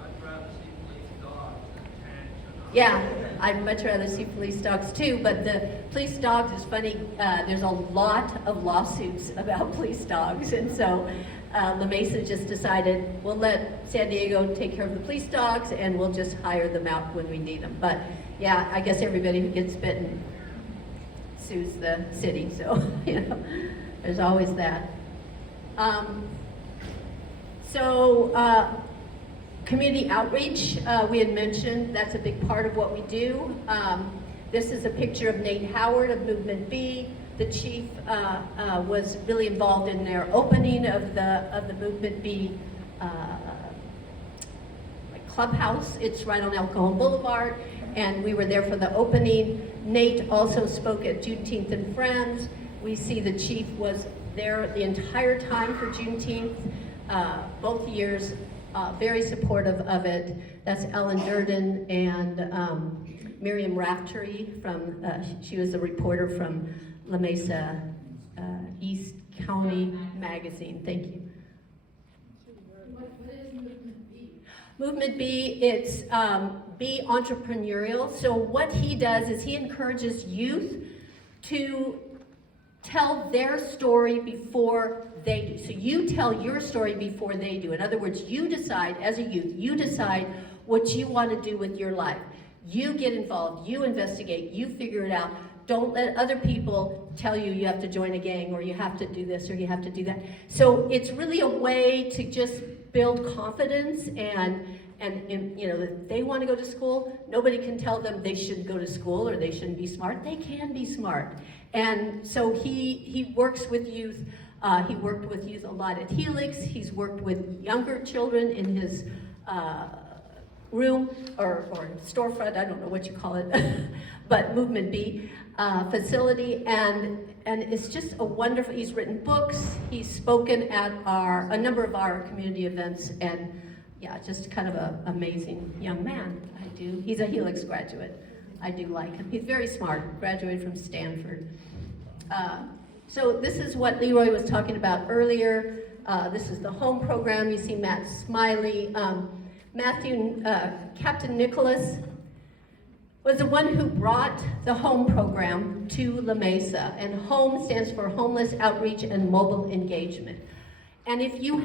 I'd rather see police dogs than tanks and. Yeah, I'd much rather see police dogs too, but the police dogs is funny, there's a lot of lawsuits about police dogs, and so La Mesa just decided, we'll let San Diego take care of the police dogs and we'll just hire them out when we need them. But yeah, I guess everybody who gets bitten sues the city, so you know, there's always that. Community outreach, we had mentioned, that's a big part of what we do. This is a picture of Nate Howard of Movement B. The chief was really involved in their opening of the Movement B clubhouse. It's right on El Cajon Boulevard, and we were there for the opening. Nate also spoke at Juneteenth and Friends. We see the chief was there the entire time for Juneteenth, both years, very supportive of it. That's Ellen Durden and Miriam Raftery from, she was a reporter from La Mesa East County Magazine. Thank you. What is Movement B? Movement B, it's Be Entrepreneurial. So what he does is he encourages youth to tell their story before they do. So you tell your story before they do. In other words, you decide, as a youth, you decide what you want to do with your life. You get involved, you investigate, you figure it out. Don't let other people tell you you have to join a gang, or you have to do this, or you have to do that. So it's really a way to just build confidence, and you know, if they want to go to school, nobody can tell them they shouldn't go to school or they shouldn't be smart. They can be smart. And so he works with youth. He worked with youth a lot at Helix. He's worked with younger children in his room or storefront, I don't know what you call it, but Movement B facility, and it's just a wonderful, he's written books, he's spoken at a number of our community events, and yeah, just kind of an amazing young man. He's a Helix graduate. I do like him. He's very smart, graduated from Stanford. So this is what Leroy was talking about earlier. This is the home program. You see Matt Smiley. Captain Nicholas was the one who brought the home program to La Mesa, and HOME stands for Homeless Outreach and Mobile Engagement. And if you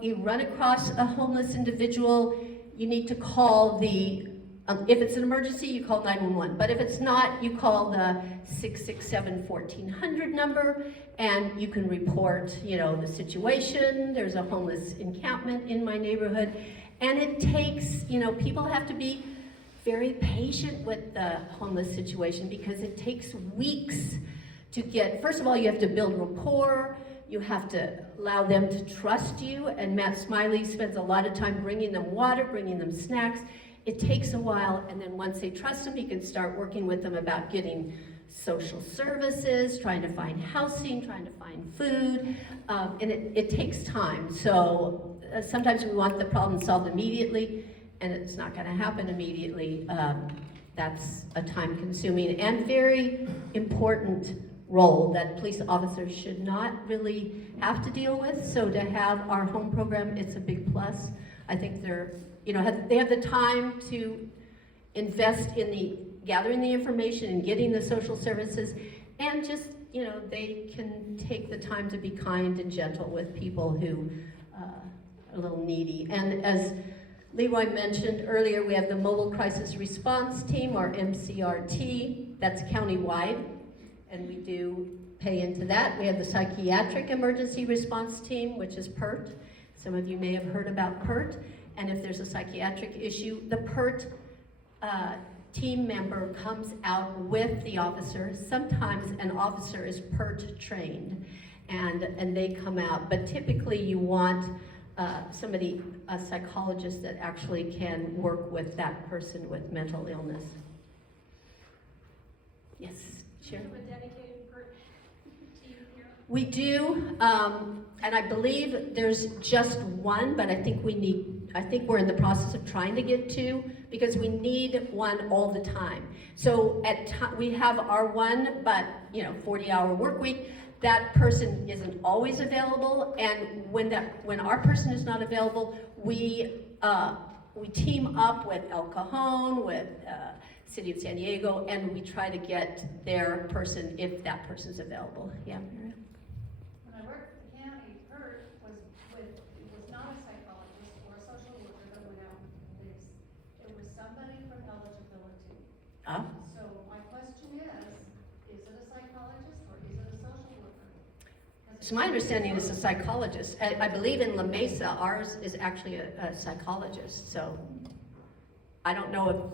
you run across a homeless individual, you need to call the, if it's an emergency, you call 911. But if it's not, you call the 667-1400 number, and you can report, you know, the situation. There's a homeless encampment in my neighborhood. And it takes, you know, people have to be very patient with the homeless situation, because it takes weeks to get, first of all, you have to build rapport, You have to allow them to trust you, and Matt Smiley spends a lot of time bringing them water, bringing them snacks. It takes a while, and then once they trust him, he can start working with them about getting social services, trying to find housing, trying to find food, and it takes time. So sometimes we want the problem solved immediately, and it's not going to happen immediately. That's a time-consuming and very important role that police officers should not really have to deal with. So to have our home program, it's a big plus. I think they have the time to invest in the gathering the information and getting the social services, and just, they can take the time to be kind and gentle with people who are a little needy. And as Leroy mentioned earlier, we have the Mobile Crisis Response Team, or MCRT, that's countywide, and we do pay into that. We have the Psychiatric Emergency Response Team, which is PERT. Some of you may have heard about PERT, and if there's a psychiatric issue, the PERT team member comes out with the officer. Sometimes an officer is PERT trained, and they come out, but typically you want a psychologist that actually can work with that person with mental illness. Yes, Sharon? Do you have a dedicated team here? We do, and I believe there's just one, but I think we're in the process of trying to get two, because we need one all the time. So we have our one, but 40-hour work week, that person isn't always available, and when our person is not available, we team up with El Cajon, with City of San Diego, and we try to get their person if that person's available. Yeah, Miriam? When I worked at the county, PERT it was not a psychologist or a social worker that went out and did this. It was somebody from eligibility. Oh. So my question is it a psychologist or is it a social worker? So my understanding is a psychologist. I believe in La Mesa, ours is actually a psychologist. So I don't know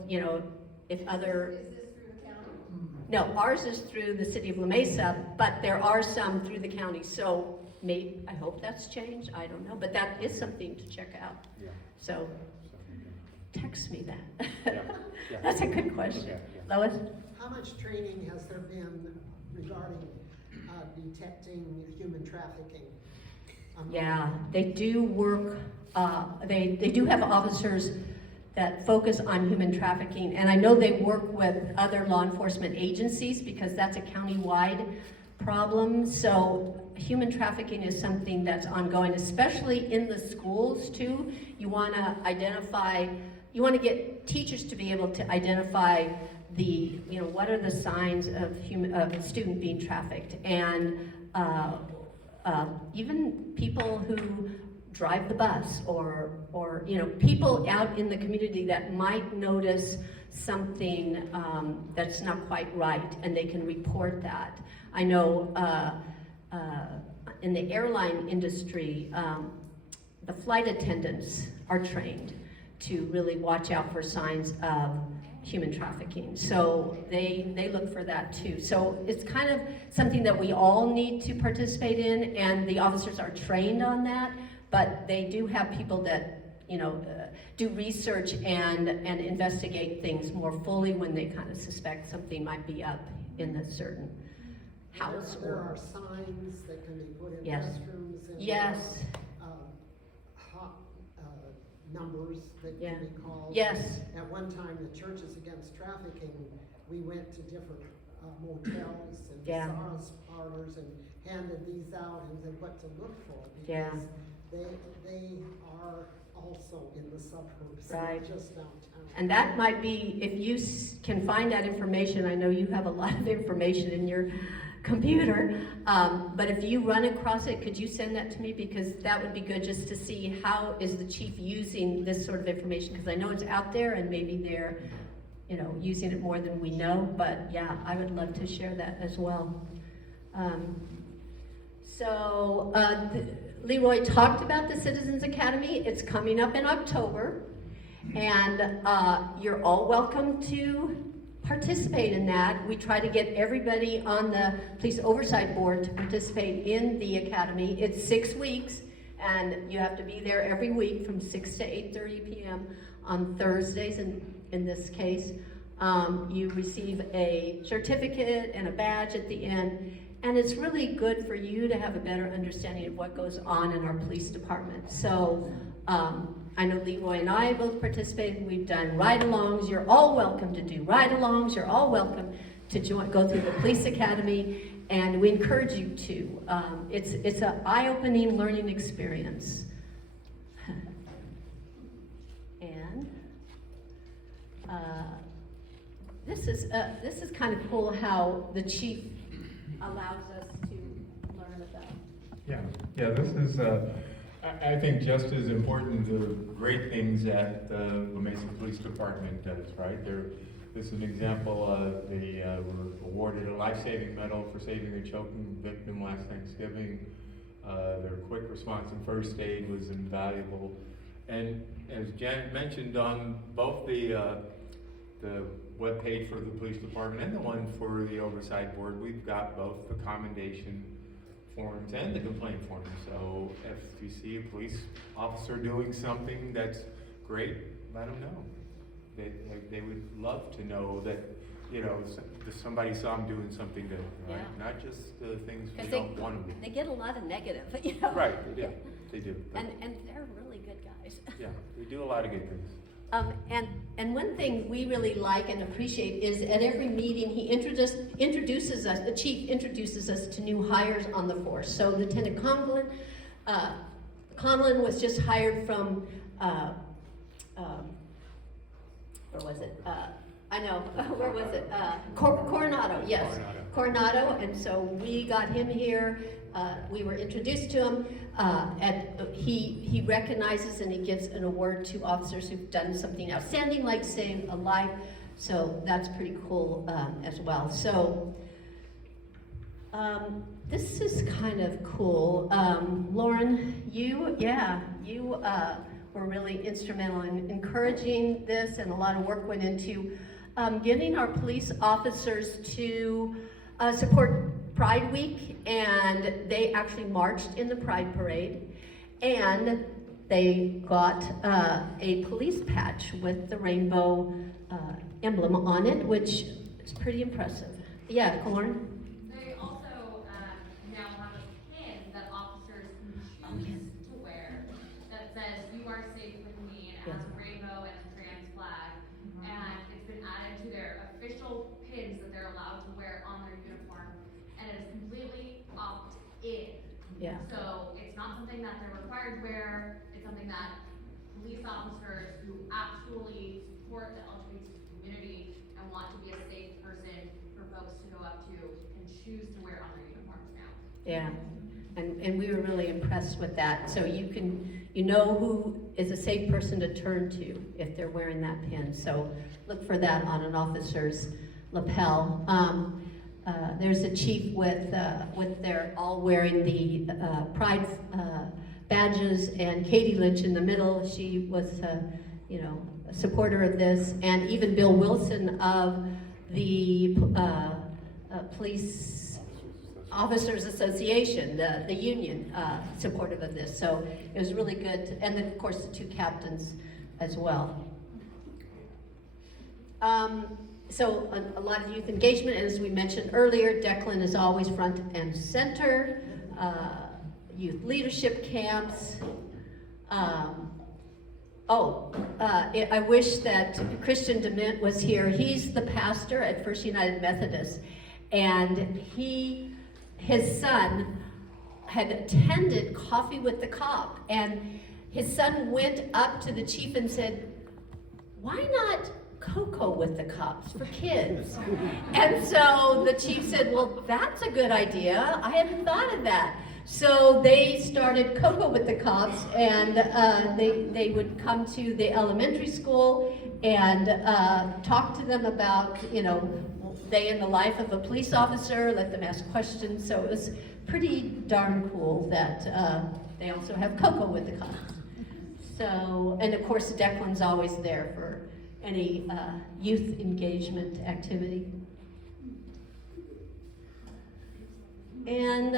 if other. Is this through the county? No, ours is through the City of La Mesa, but there are some through the county. So I hope that's changed. I don't know, but that is something to check out. Yeah. So text me that. Yeah. That's a good question. Okay, Lois? How much training has there been regarding detecting human trafficking? Yeah, they do work, they do have officers that focus on human trafficking, and I know they work with other law enforcement agencies because that's a county-wide problem. So human trafficking is something that's ongoing, especially in the schools too. You want to get teachers to be able to identify what are the signs of a student being trafficked, and even people who drive the bus, or people out in the community that might notice something that's not quite right, and they can report that. I know in the airline industry, the flight attendants are trained to really watch out for signs of human trafficking. So they look for that too. So it's kind of something that we all need to participate in, and the officers are trained on that, but they do have people that do research and investigate things more fully when they kind of suspect something might be up in a certain house. There are signs that can be put in Yes. restrooms, and Yes. hot numbers that Yeah. can be called. Yes. At one time, the Churches Against Trafficking, we went to different motels and Yeah. massage parlors and handed these out and said what to look for, Yeah. because they are also in the suburbs, Right. not just downtown. And that might be, if you can find that information, I know you have a lot of information in your computer, but if you run across it, could you send that to me? Because that would be good just to see how is the chief using this sort of information, because I know it's out there and maybe they're using it more than we know, but yeah, I would love to share that as well. Leroy talked about the Citizens Academy. It's coming up in October, and you're all welcome to participate in that. We try to get everybody on the police oversight board to participate in the academy. It's 6 weeks, and you have to be there every week from 6 to 8:30 p.m. on Thursdays, in this case. You receive a certificate and a badge at the end, and it's really good for you to have a better understanding of what goes on in our police department. So I know Leroy and I both participated. We've done ride-alongs. You're all welcome to do ride-alongs. You're all welcome to go through the police academy, and we encourage you to. It's an eye-opening learning experience. And this is kind of cool how the chief allows us to learn about. Yeah, this is, I think, just as important the great things that the La Mesa Police Department does, right? This is an example of they were awarded a life-saving medal for saving a choking victim last Thanksgiving. Their quick response and first aid was invaluable. And as Janet mentioned, on both the webpage for the police department and the one for the oversight board, we've got both the commendation forms and the complaint forms. So if you see a police officer doing something that's great, let them know. They would love to know that, you know, somebody saw them doing something good, right? Yeah. Not just the things we Because don't want them to. they get a lot of negative, you know? Right, they do. They do. But, And they're really good guys. yeah, they do a lot of good things. And one thing we really like and appreciate is at every meeting, he introduces us, the chief introduces us to new hires on the force. So Lieutenant Conlon was just hired from, where was it? I know, where was it? Coronado, yes. Coronado, and so we got him here. We were introduced to him. He recognizes and he gives an award to officers who've done something outstanding, like saving a life. So that's pretty cool as well. So this is kind of cool. Lauren, you were really instrumental in encouraging this, and a lot of work went into getting our police officers to support Pride Week, and they actually marched in the Pride Parade, and they got a police patch with the rainbow emblem on it, which is pretty impressive. Yeah, Lauren? They also now have a pin that officers can choose to wear that says, "You are safe with me," and it has a rainbow and a trans flag, and it's been added to their official pins that they're allowed to wear on their uniform, and it is completely opt-in. Yeah. So it's not something that they're required to wear, it's something that police officers who actually support the LGBT community and want to be a safe person for folks to go up to can choose to wear on their uniforms now. Yeah, and we were really impressed with that. So you know who is a safe person to turn to if they're wearing that pin. So look for that on an officer's lapel. There's a chief with their all wearing the Pride badges, and Katie Lynch in the middle. She was a supporter of this, and even Bill Wilson of the Police Officers Association, the union, supportive of this. So it was really good, and then of course the two captains as well. So a lot of youth engagement, and as we mentioned earlier, Declan is always front and center. Youth leadership camps. I wish that Christian DeMint was here. He's the pastor at First United Methodist, and his son had attended Coffee with the Cop, and his son went up to the chief and said, "Why not cocoa with the cops for kids?" And so the chief said, "Well, that's a good idea. I hadn't thought of that." So they started Cocoa with the Cops, and they would come to the elementary school and talk to them about, day in the life of a police officer, let them ask questions. So it was pretty darn cool that they also have Cocoa with the Cops. So, and of course Declan's always there for any youth engagement activity. And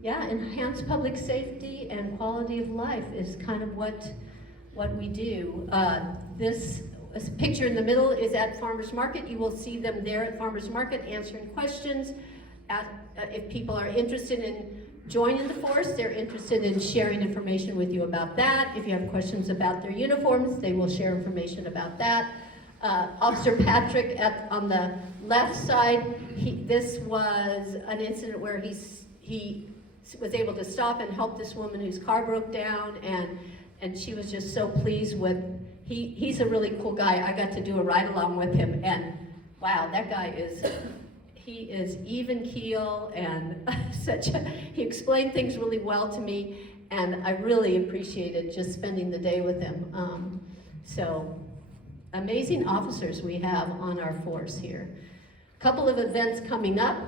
yeah, enhance public safety and quality of life is kind of what we do. This picture in the middle is at Farmers Market. You will see them there at Farmers Market answering questions. If people are interested in joining the force, they're interested in sharing information with you about that. If you have questions about their uniforms, they will share information about that. Officer Patrick on the left side, this was an incident where he was able to stop and help this woman whose car broke down, and she was just so pleased with, he's a really cool guy. I got to do a ride along with him, and wow, that guy he is even keel and he explained things really well to me, and I really appreciated just spending the day with him. So amazing officers we have on our force here. A couple of events coming up.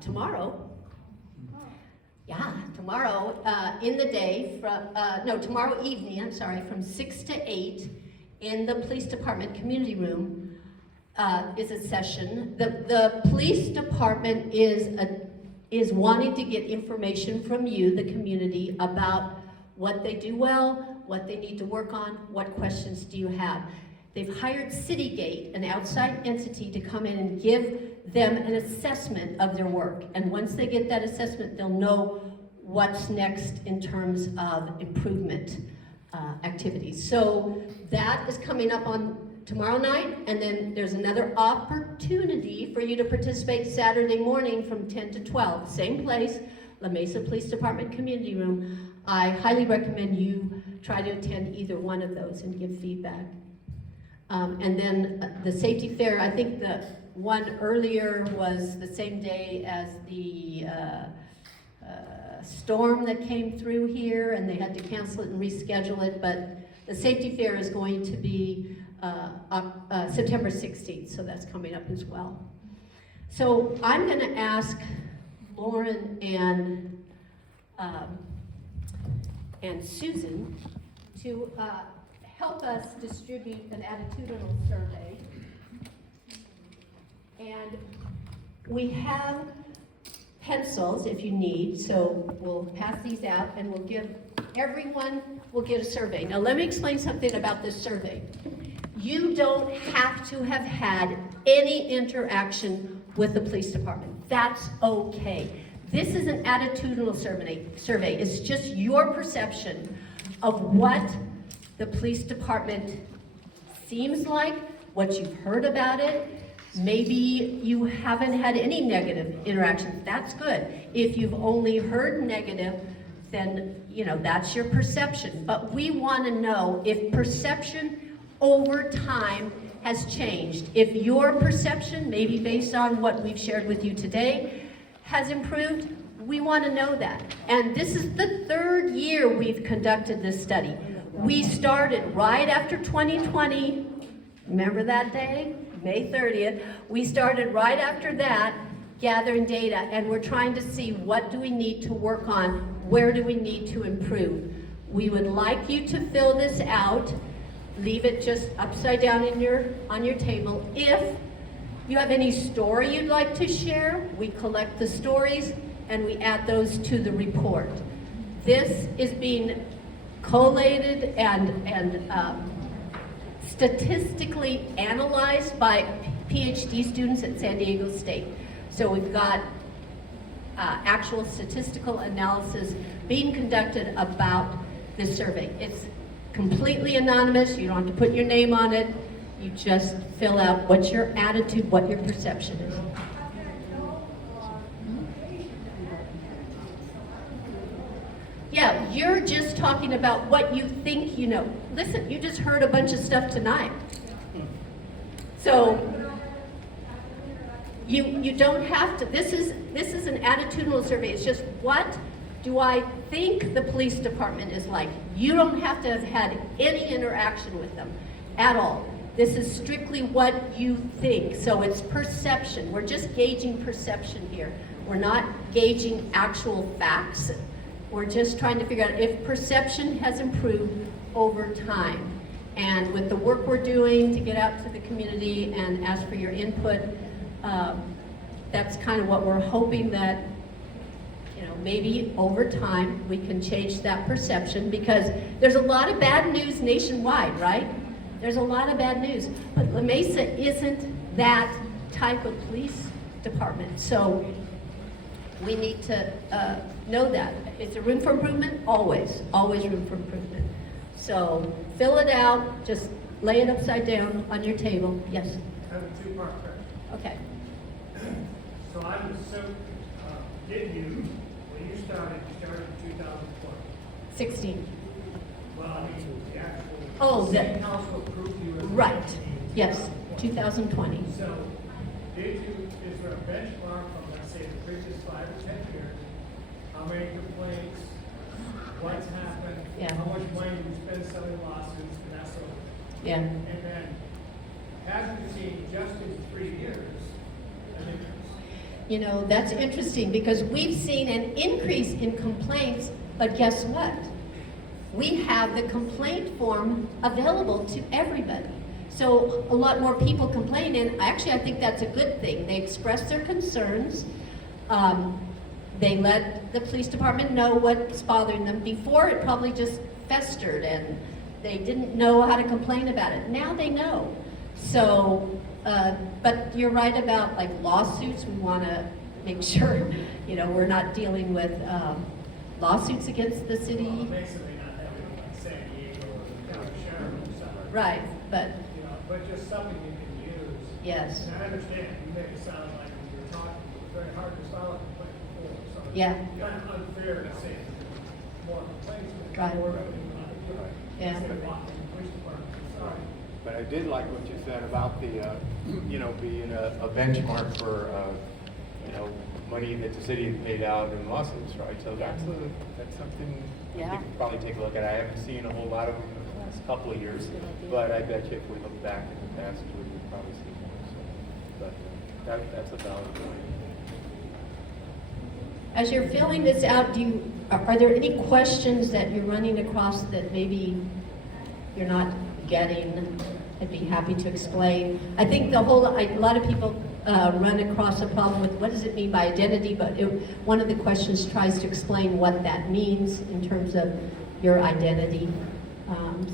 Tomorrow in the day, tomorrow evening, I'm sorry, from 6 to 8 in the police department community room is a session. The police department is wanting to get information from you, the community, about what they do well, what they need to work on, what questions do you have. They've hired Citygate, an outside entity, to come in and give them an assessment of their work. And once they get that assessment, they'll know what's next in terms of improvement activities. So that is coming up on tomorrow night, and then there's another opportunity for you to participate Saturday morning from 10 to 12. Same place, La Mesa Police Department Community Room. I highly recommend you try to attend either one of those and give feedback. And then the safety fair, I think the one earlier was the same day as the storm that came through here, and they had to cancel it and reschedule it, but the safety fair is going to be September 16th, so that's coming up as well. So I'm going to ask Lauren and Susan to help us distribute an attitudinal survey. And we have pencils if you need, so we'll pass these out and everyone will get a survey. Now let me explain something about this survey. You don't have to have had any interaction with the police department. That's okay. This is an attitudinal survey. It's just your perception of what the police department seems like, what you've heard about it. Maybe you haven't had any negative interactions. That's good. If you've only heard negative, then that's your perception. But we want to know if perception over time has changed. If your perception, maybe based on what we've shared with you today, has improved, we want to know that. And this is the third year we've conducted this study. We started right after 2020. Remember that day? May 30th. We started right after that gathering data, and we're trying to see what do we need to work on, where do we need to improve. We would like you to fill this out, leave it just upside down on your table. If you have any story you'd like to share, we collect the stories and we add those to the report. This is being collated and statistically analyzed by PhD students at San Diego State. So we've got actual statistical analysis being conducted about this survey. It's completely anonymous. You don't have to put your name on it. You just fill out what's your attitude, what your perception is. Yeah, you're just talking about what you think you know. Listen, you just heard a bunch of stuff tonight. So you don't have to, this is an attitudinal survey. It's just, what do I think the police department is like? You don't have to have had any interaction with them at all. This is strictly what you think. So it's perception. We're just gauging perception here. We're not gauging actual facts. We're just trying to figure out if perception has improved over time. And with the work we're doing to get out to the community and ask for your input, that's kind of what we're hoping that, maybe over time we can change that perception, because there's a lot of bad news nationwide, right? There's a lot of bad news, but La Mesa isn't that type of police department. So we need to know that. Is there room for improvement? Always room for improvement. So fill it out, just lay it upside down on your table. Yes? I have a two-part question. Okay. So I was did you, when you started in 2020? 16. Well, I mean, the actual. Oh, City council approved you as. Right. Yes, 2020. So, is there a benchmark from, let's say, the previous 5 or 10 years? How many complaints? What's happened? Yeah. How much money do you spend selling lawsuits and that sort of thing? Yeah. And then, have you seen just in 3 years an increase? That's interesting, because we've seen an increase in complaints, but guess what? We have the complaint form available to everybody. So a lot more people complain, and actually I think that's a good thing. They express their concerns. They let the police department know what's bothering them. Before, it probably just festered and they didn't know how to complain about it. Now they know. So, but you're right about like lawsuits. We want to make sure, we're not dealing with lawsuits against the city. Well, Mesa may not have it like San Diego or the county sheriff or something. Right, but But just something you can use. yes. And I understand, you make it sound like when you were talking, it was very hard to file a complaint before, so. Yeah. It's kind of unfair to say more complaints, but Right. more revenue, I think you're right. Yeah. Instead of walking the police department, sorry. But I did like what you said about the, being a benchmark for, money that the city had paid out in lawsuits, right? So that's something I Yeah. think we'll probably take a look at. I haven't seen a whole lot of them in the last couple of years, but I bet you if we look back in the past, we would probably see more. So, but that's a valid point. As you're filling this out, are there any questions that you're running across that maybe you're not getting? I'd be happy to explain. I think a lot of people run across a problem with what does it mean by identity, but one of the questions tries to explain what that means in terms of your identity.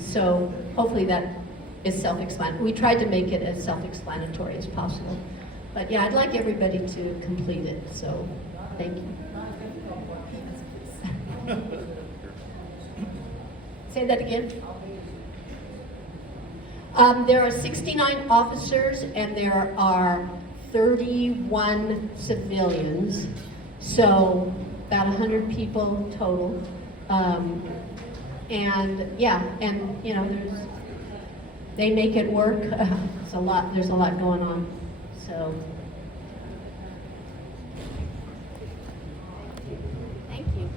So hopefully that is self-explanatory. We tried to make it as self-explanatory as possible. But yeah, I'd like everybody to complete it, so thank you. Say that again. There are 69 officers and there are 31 civilians, so about 100 people total. They make it work. There's a lot going on. So thank you.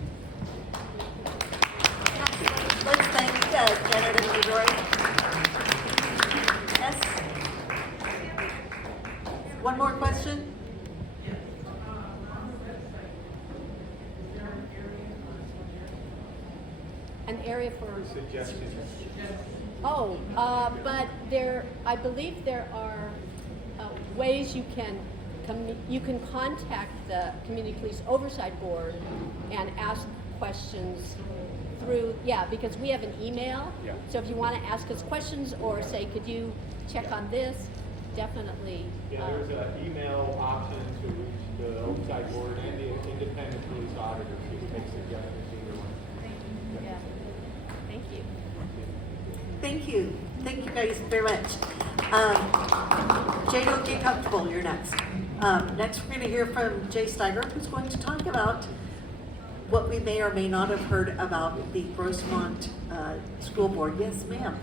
Let's thank Janet and Leroy. Yes? One more question? An area for Suggestions. but I believe there are ways you can contact the Community Police Oversight Board and ask questions through, because we have an email. Yeah. So if you want to ask us questions or say, could you check on this, definitely. Yeah, there's an email option to reach the oversight board and the independent police auditors who can make suggestions either one. Yeah. Thank you. Thank you. Thank you guys very much. Jado, get comfortable. You're next. Next, we're going to hear from Jay Steiger, who's going to talk about what we may or may not have heard about the Grossmont School Board. Yes, ma'am.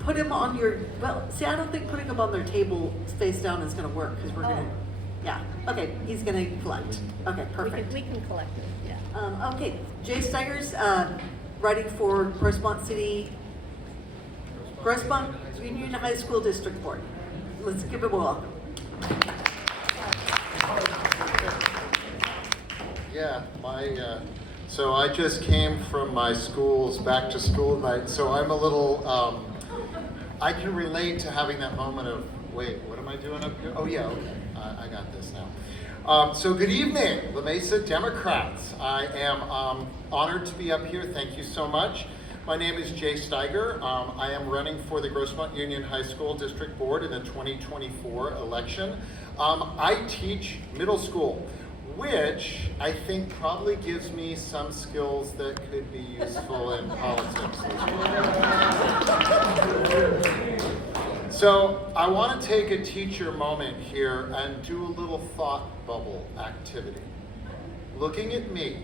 Put him on your, I don't think putting him on their table face down is going to work because we're going to, okay, he's going to collect. Okay, perfect. We can collect it, yeah. Okay, Jay Steiger's writing for Grossmont Union High School District Board. Let's give him a welcome. Yeah, my So I just came from my school's back to school night, so I'm a little, I can relate to having that moment of, wait, what am I doing up here? Oh yeah, okay, I got this now. So good evening, La Mesa Democrats. I am honored to be up here, thank you so much. My name is Jay Steiger. I am running for the Grossmont Union High School District Board in the 2024 election. I teach middle school, which I think probably gives me some skills that could be useful in politics as well. So I want to take a teacher moment here and do a little thought bubble activity. Looking at me,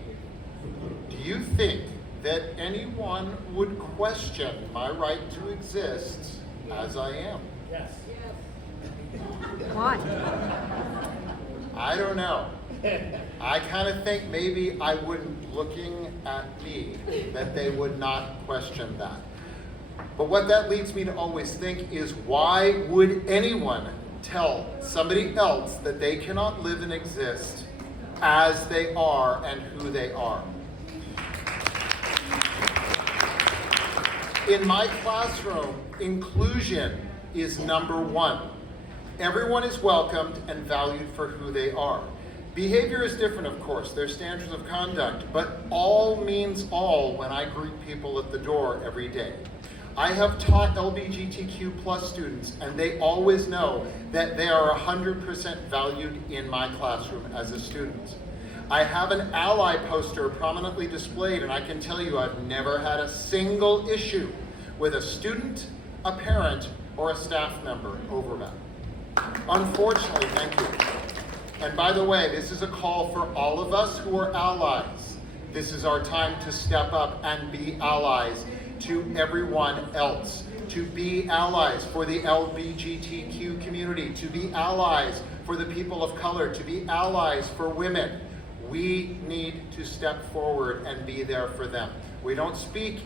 do you think that anyone would question my right to exist as I am? Yes. Why? I don't know. I kind of think maybe I wouldn't, looking at me, that they would not question that. But what that leads me to always think is, why would anyone tell somebody else that they cannot live and exist as they are and who they are? In my classroom, inclusion is number one. Everyone is welcomed and valued for who they are. Behavior is different, of course. There's standards of conduct, but all means all when I greet people at the door every day. I have taught LGBTQ plus students, and they always know that they are 100% valued in my classroom as a student. I have an ally poster prominently displayed, and I can tell you I've never had a single issue with a student, a parent, or a staff member over that. Unfortunately, thank you. And by the way, this is a call for all of us who are allies. This is our time to step up and be allies to everyone else, to be allies for the LGBTQ community, to be allies for the people of color, to be allies for women. We need to step forward and be there for them. We don't speak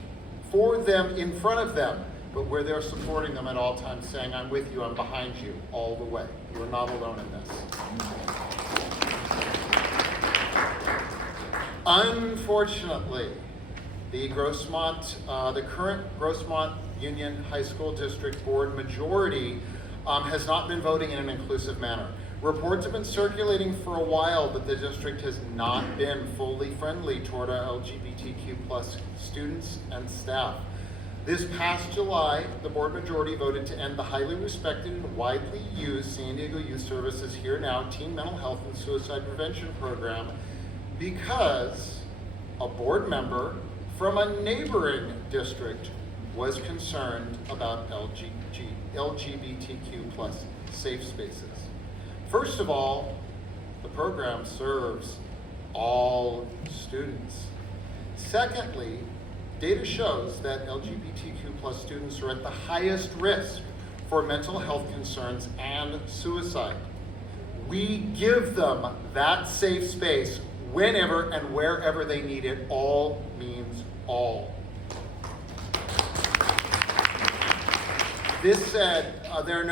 for them in front of them, but we're there supporting them at all times, saying, I'm with you, I'm behind you all the way. You're not alone in this. Unfortunately, the current Grossmont Union High School District Board majority has not been voting in an inclusive manner. Reports have been circulating for a while, but the district has not been fully friendly toward our LGBTQ plus students and staff. This past July, the board majority voted to end the highly respected and widely used San Diego Youth Services Here Now Teen Mental Health and Suicide Prevention Program because a board member from a neighboring district was concerned about LGBTQ plus safe spaces. Plus of all, the program serves all students. Secondly, data shows that LGBTQ plus students are at the highest risk for mental health concerns and suicide. We give them that safe space whenever and wherever they need it. All means all. This said, there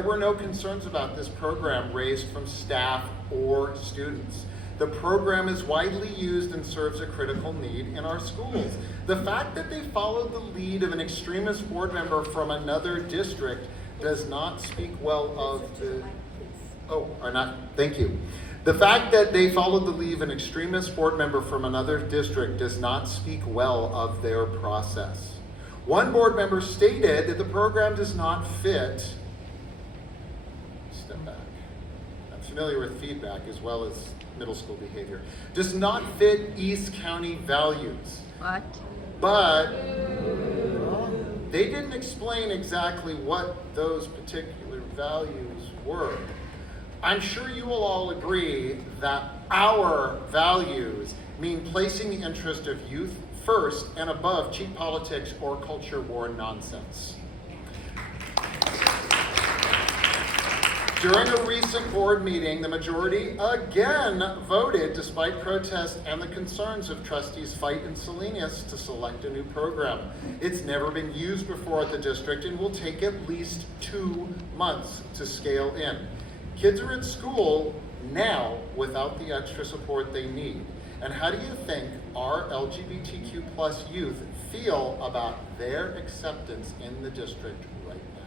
were no concerns about this program raised from staff or students. The program is widely used and serves a critical need in our schools. The fact that they followed the lead of an extremist board member from another district does not speak well of the, thank you. The fact that they followed the lead of an extremist board member from another district does not speak well of their process. One board member stated that the program does not fit, step back, I'm familiar with feedback as well as middle school behavior, does not fit East County values. What? But they didn't explain exactly what those particular values were. I'm sure you will all agree that our values mean placing the interest of youth first and above cheap politics or culture war nonsense. During a recent board meeting, the majority again voted, despite protests and the concerns of trustees Fight and Salinas, to select a new program. It's never been used before at the district and will take at least 2 months to scale in. Kids are at school now without the extra support they need. And how do you think our LGBTQ plus youth feel about their acceptance in the district right now?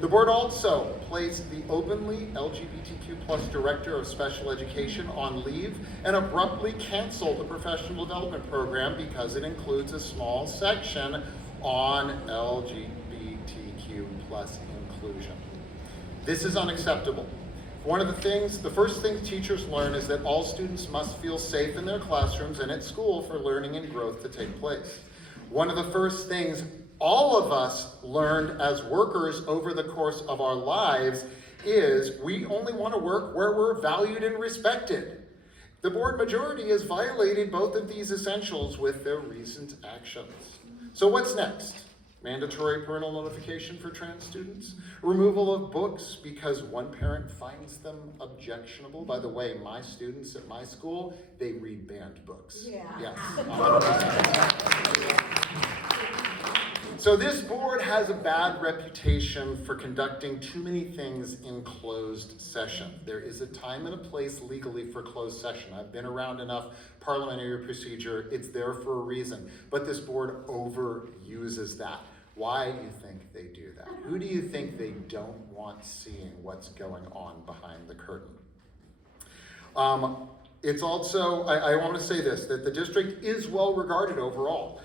The board also placed the openly LGBTQ plus director of special education on leave and abruptly canceled the professional development program because it includes a small section on LGBTQ plus inclusion. This is unacceptable. The first thing teachers learn is that all students must feel safe in their classrooms and at school for learning and growth to take place. One of the first things all of us learned as workers over the course of our lives is we only want to work where we're valued and respected. The board majority has violated both of these essentials with their recent actions. So what's next? Mandatory parental notification for trans students? Removal of books because one parent finds them objectionable? By the way, my students at my school, they read banned books. Yeah. Yes, 100%. So this board has a bad reputation for conducting too many things in closed session. There is a time and a place legally for closed session. I've been around enough parliamentary procedure. It's there for a reason. But this board overuses that. Why do you think they do that? Who do you think they don't want seeing what's going on behind the curtain? It's also, I want to say this, that the district is well regarded overall.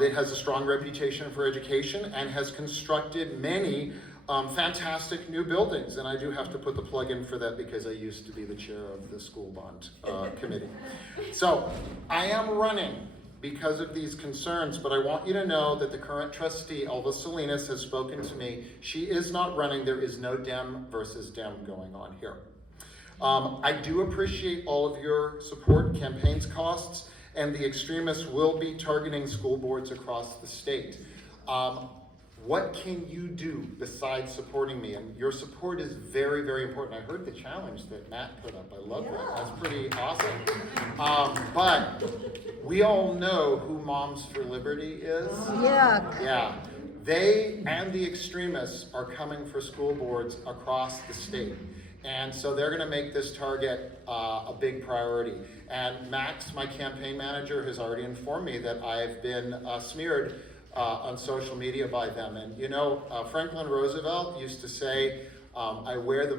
It has a strong reputation for education and has constructed many fantastic new buildings. And I do have to put the plug in for that because I used to be the chair of the school bond committee. So I am running because of these concerns, but I want you to know that the current trustee, Elva Salinas, has spoken to me. She is not running. There is no Dem versus Dem going on here. I do appreciate all of your support. Campaigns costs, and the extremists will be targeting school boards across the state. What can you do besides supporting me? And your support is very, very important. I heard the challenge that Matt put up. I love that. That's pretty awesome. But we all know who Moms for Liberty is. Yeah. They and the extremists are coming for school boards across the state. And so they're going to make this target a big priority. And Max, my campaign manager, has already informed me that I've been smeared on social media by them. And you know, Franklin Roosevelt used to say, I wear as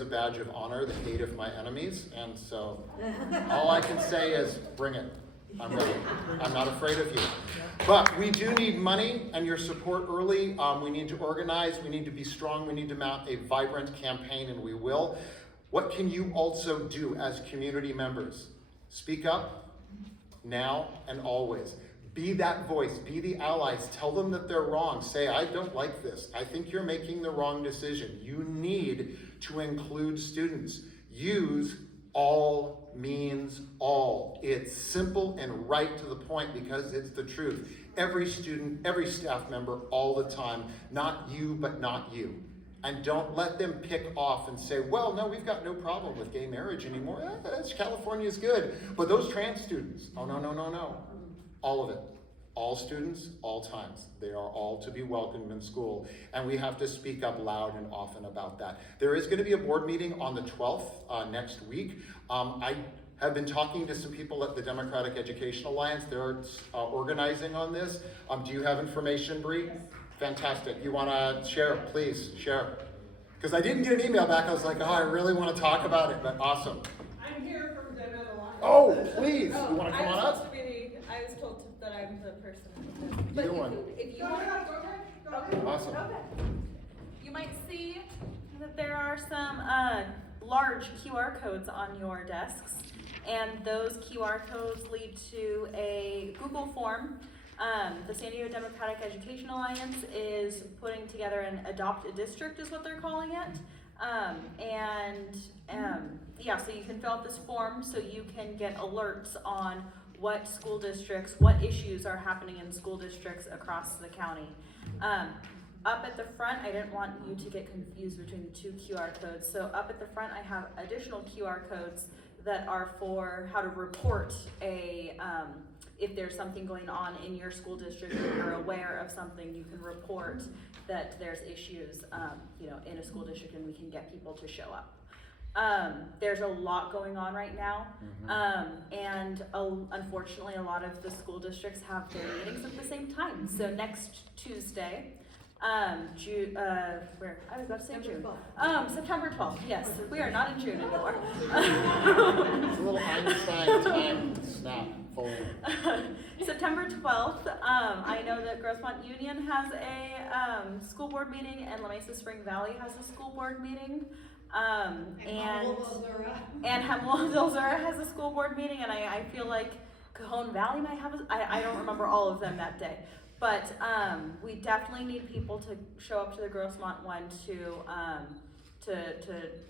a badge of honor the hate of my enemies. And so all I can say is bring it. I'm ready. I'm not afraid of you. But we do need money and your support early. We need to organize. We need to be strong. We need to mount a vibrant campaign, and we will. What can you also do as community members? Speak up now and always. Be that voice. Be the allies. Tell them that they're wrong. Say, I don't like this. I think you're making the wrong decision. You need to include students. Use all means all. It's simple and right to the point because it's the truth. Every student, every staff member, all the time. Not you, but not you. And don't let them pick off and say, well, no, we've got no problem with gay marriage anymore. California's good. But those trans students, oh, no. All of it. All students, all times. They are all to be welcomed in school. And we have to speak up loud and often about that. There is going to be a board meeting on the 12th next week. I have been talking to some people at the Democratic Education Alliance. They're organizing on this. Do you have information, Bree? Yes. Fantastic. You want to share? Please share. Because I didn't get an email back. I was like, oh, I really want to talk about it, but awesome. I'm here from Dem Ed Alliance. Oh, please. You want to come on up? I was told that I'm the person. Either one. If you want, Okay. Awesome. Okay. You might see that there are some large QR codes on your desks, and those QR codes lead to a Google form. The San Diego Democratic Education Alliance is putting together an Adopt a District is what they're calling it. So you can fill out this form so you can get alerts on what school districts, what issues are happening in school districts across the county. Up at the front, I didn't want you to get confused between the two QR codes. So up at the front, I have additional QR codes that are for how to report if there's something going on in your school district, if you're aware of something, you can report that there's issues, in a school district, and we can get people to show up. There's a lot going on right now, and unfortunately, a lot of the school districts have their meetings at the same time. So next Tuesday, where I was about to say June. September 12th. Yes, we are not in June anymore. It's a little Einstein time snap forward. September 12th. I know that Grossmont Union has a school board meeting, and La Mesa Spring Valley has a school board meeting. And Hemel-Zora has a school board meeting, and I feel like Cajon Valley might have I don't remember all of them that day. But we definitely need people to show up to the Grossmont one to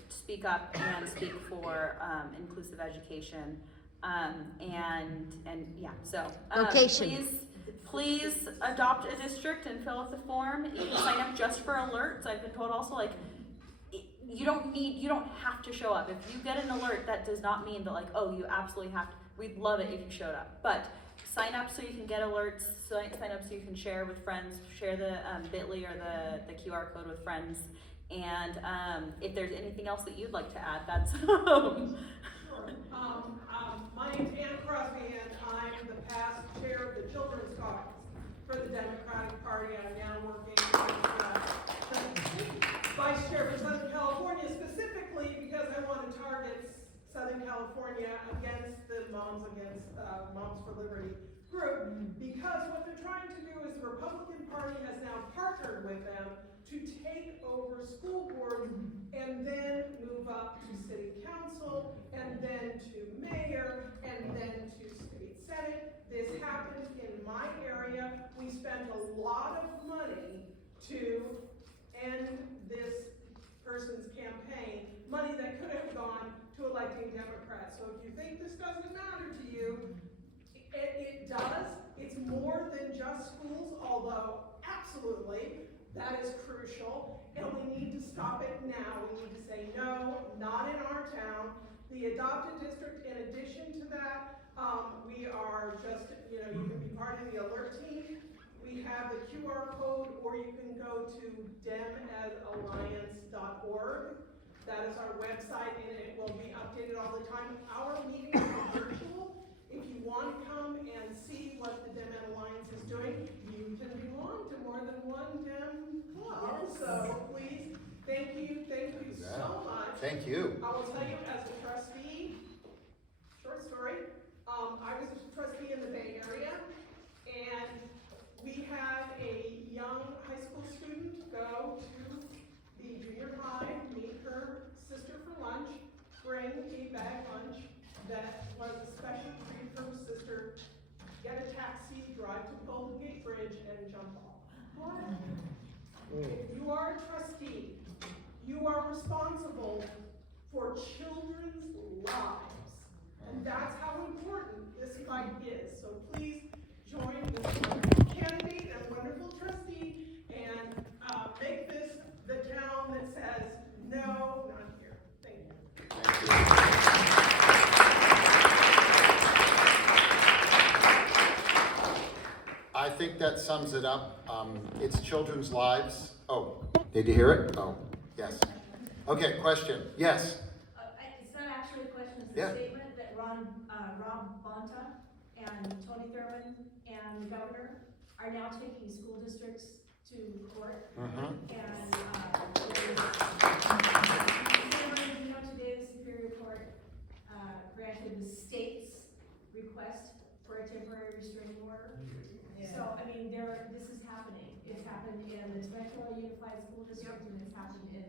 speak up and speak for inclusive education. And yeah, so please adopt a district and fill out the form. You can sign up just for alerts. I've been told also, like, you don't have to show up. If you get an alert, that does not mean that, like, oh, you absolutely have to. We'd love it if you showed up, but sign up so you can get alerts. Sign up so you can share with friends. Share the bit.ly or the QR code with friends. And if there's anything else that you'd like to add, that's. My name's Ann Crosby, and I'm the past chair of the Children's Caucus for the Democratic Party. I'm now working as vice chair for Southern California, specifically because I want to target Southern California against the Moms for Liberty group, because what they're trying to do is the Republican Party has now partnered with them to take over school boards and then move up to city council and then to mayor and then to state senate. This happened in my area. We spent a lot of money to end this person's campaign, money that could have gone to electing Democrats. So if you think this doesn't matter to you, it does. It's more than just schools, although absolutely that is crucial, and we need to stop it now. We need to say no, not in our town. The adopted district, in addition to that, we are just, you can be part of the alert team. We have the QR code, or you can go to demadalliance.org. That is our website, and it will be updated all the time. Our meetings are virtual. If you want to come and see what the Dem Ed Alliance is doing, you can belong to more than one Dem club. Yes. So please, thank you so much. Thank you. I will tell you, as a trustee, short story, I was a trustee in the Bay Area, and we had a young high school student go to the junior high, meet her sister for lunch, bring a bag lunch that was a special treat for her sister, get a taxi, drive to Golden Gate Bridge, and jump off. If you are a trustee, you are responsible for children's lives. And that's how important this fight is. So please join this wonderful candidate and wonderful trustee and make this the town that says, no, not here. Thank you. Thank you. I think that sums it up. It's children's lives. Oh, did you hear it? Oh, yes. Okay, question. Yes. It's not actually a question, it's Yeah. a statement that Rob Bonta and Tony Thurmond and the governor are now taking school districts to court. And today the Superior Court granted the state's request for a temporary restraining order. Yeah. So, I mean, this is happening. It's happened in the Temecula Unified School District, and it's happened in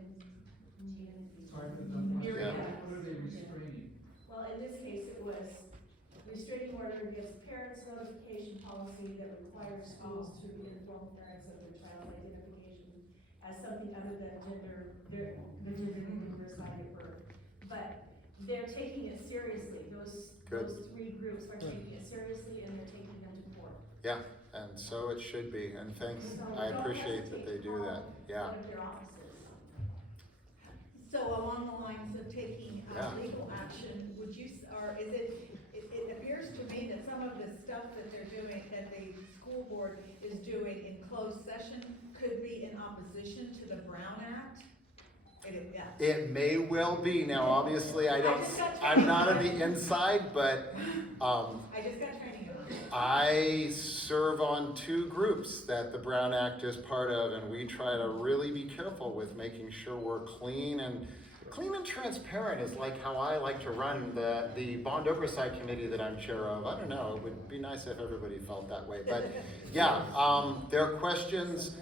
Yeah. What are they restraining? Well, in this case, it was restraining order against parents' notification policy that requires schools to inform parents of their child's identification as something other than the gender assigned at birth. But they're taking it seriously. Those three groups are taking it seriously, and they're taking them to court. Yeah, and so it should be. And thanks. I appreciate that they do that. Yeah. One of their offices. So along the lines of taking legal action, would you, or is it appears to me that some of the stuff that they're doing, that the school board is doing in closed session could be in opposition to the Brown Act? yeah. It may well be. Now, obviously, I'm not on the inside, but I just got training on it. I serve on 2 groups that the Brown Act is part of, and we try to really be careful with making sure we're clean and transparent is like how I like to run the bond oversight committee that I'm chair of. I don't know, it would be nice if everybody felt that way, but yeah, there are questions.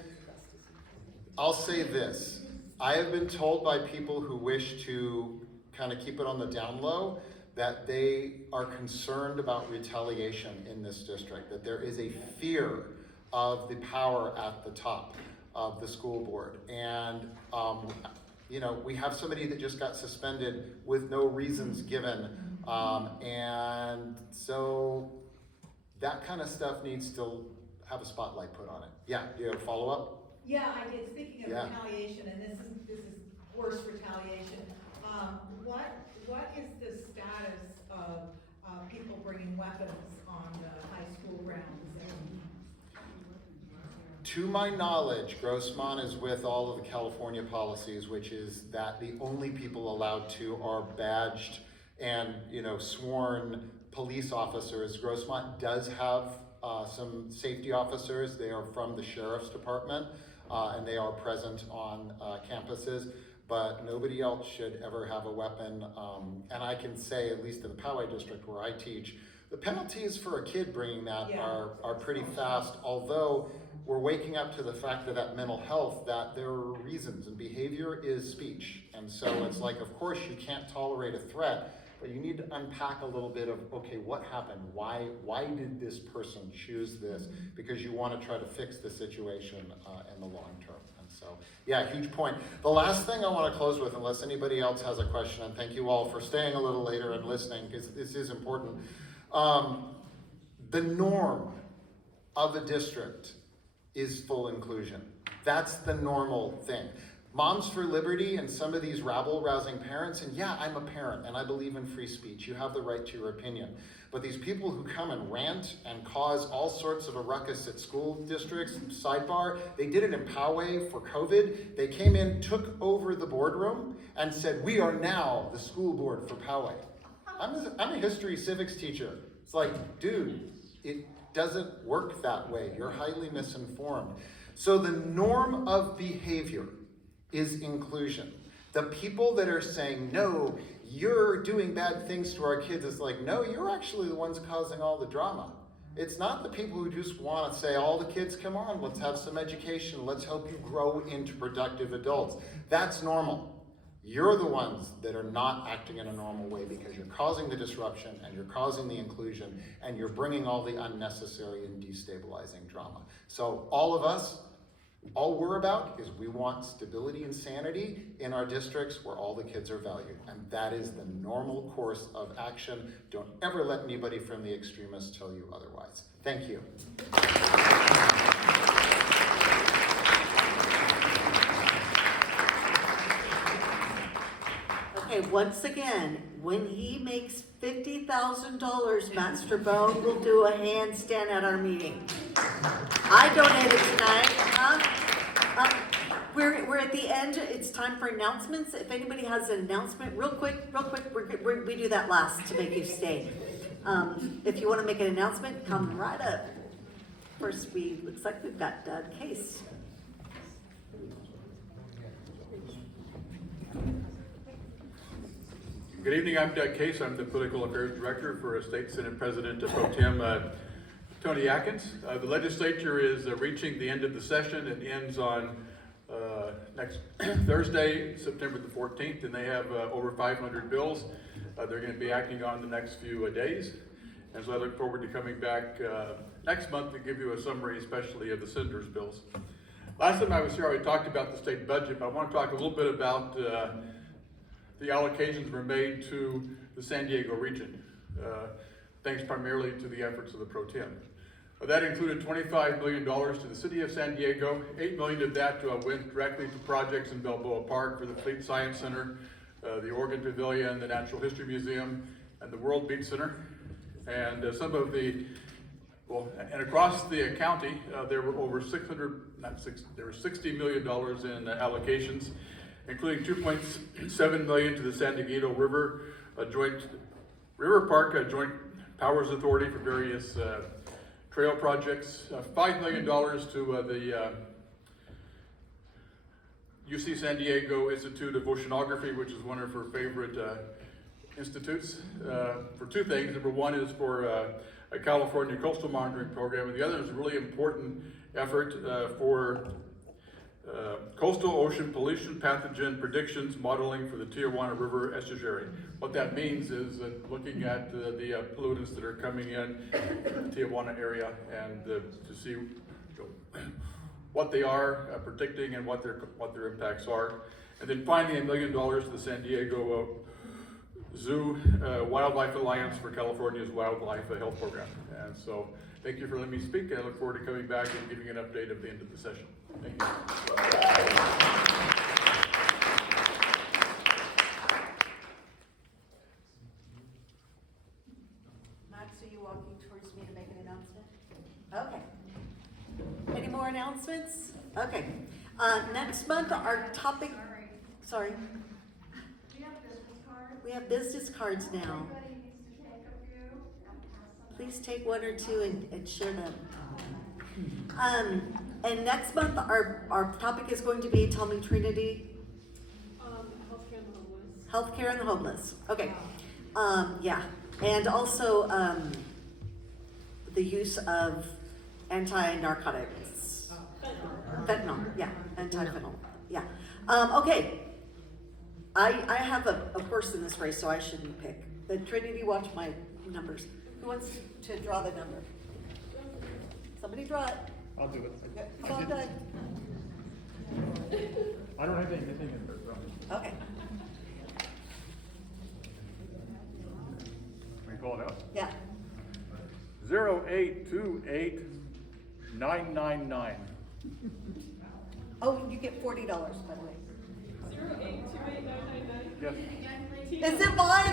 I'll say this. I have been told by people who wish to kind of keep it on the down low that they are concerned about retaliation in this district, that there is a fear of the power at the top of the school board. And you know, we have somebody that just got suspended with no reasons given. And so that kind of stuff needs to have a spotlight put on it. Yeah, do you have a follow-up? Yeah, I did. Speaking of Yeah. retaliation, and this is worse retaliation. What is the status of people bringing weapons on the high school grounds? To my knowledge, Grossman is with all of the California policies, which is that the only people allowed to are badged and, you know, sworn police officers. Grossman does have some safety officers. They are from the sheriff's department, and they are present on campuses, but nobody else should ever have a weapon. And I can say, at least in the Poway district where I teach, the penalties for a kid bringing that are pretty fast, although we're waking up to the fact that mental health, that there are reasons, and behavior is speech. And so it's like, of course you can't tolerate a threat, but you need to unpack a little bit of, okay, what happened? Why did this person choose this? Because you want to try to fix the situation in the long term. And so, yeah, huge point. The last thing I want to close with, unless anybody else has a question, and thank you all for staying a little later and listening, because this is important. The norm of a district is full inclusion. That's the normal thing. Moms for Liberty and some of these rabble-rousing parents, and yeah, I'm a parent and I believe in free speech. You have the right to your opinion. But these people who come and rant and cause all sorts of a ruckus at school districts, sidebar, they did it in Poway for COVID. They came in, took over the boardroom, and said, we are now the school board for Poway. I'm a history civics teacher. It's like, dude, it doesn't work that way. You're highly misinformed. So the norm of behavior is inclusion. The people that are saying, no, you're doing bad things to our kids, it's like, no, you're actually the ones causing all the drama. It's not the people who just want to say, all the kids, come on, let's have some education, let's help you grow into productive adults. That's normal. You're the ones that are not acting in a normal way because you're causing the disruption and you're causing the inclusion and you're bringing all the unnecessary and destabilizing drama. So all of us, all we're about is we want stability and sanity in our districts where all the kids are valued. And that is the normal course of action. Don't ever let anybody from the extremists tell you otherwise. Thank you. Okay, once again, when he makes $50,000, Master Bone will do a handstand at our meeting. I donated tonight. We're at the end. It's time for announcements. If anybody has an announcement, real quick, we do that last to make you stay. If you want to make an announcement, come right up. First, looks like we've got Doug Case. Good evening, I'm Doug Case. I'm the Political Affairs Director for State Senate President Pro Tem Tony Atkins. The legislature is reaching the end of the session. It ends on next Thursday, September the 14th, and they have over 500 bills they're going to be acting on the next few days. And so I look forward to coming back next month to give you a summary, especially of the senator's bills. Last time I was here, I talked about the state budget, but I want to talk a little bit about the allocations were made to the San Diego region, thanks primarily to the efforts of the Pro Tem. That included $25 million to the city of San Diego. $8 million of that went directly to projects in Balboa Park for the Fleet Science Center, the Oregon Pavilion, the Natural History Museum, and the World Beat Center. And some of the, and across the county, there were over $60 million in allocations. including $2.7 million to the San Diego River Park Joint Powers Authority for various trail projects, $5 million to the UC San Diego Institute of Oceanography, which is one of her favorite institutes, for two things. Number one is for a California coastal monitoring program, and the other is a really important effort for coastal ocean pollution pathogen predictions modeling for the Tijuana River estuary. What that means is looking at the pollutants that are coming in the Tijuana area and to see what they are predicting and what their impacts are. And then finally, $1 million to the San Diego Zoo Wildlife Alliance for California's Wildlife Health Program. And so, thank you for letting me speak. I look forward to coming back and giving an update at the end of the session. Thank you. Max, are you walking towards me to make an announcement? Okay. Any more announcements? Okay. Next month, our topic, sorry. We have business cards now. Please take one or two and share them. And next month, our topic is going to be, tell me, Trinity? Healthcare and the homeless. Healthcare and the homeless. Okay. Yeah. And also the use of anti-narcotics. Fentanyl. Yeah. Anti-fentanyl. Yeah. Okay. I have a horse in this race, so I shouldn't pick. But Trinity, watch my numbers. Who wants to draw the number? Somebody draw it. I'll do it. Come on, Doug. I don't have anything in there. Okay. Can we call it out? Yeah. 0828999. Oh, you get $40, by the way. 0828999. Yes. Is it mine?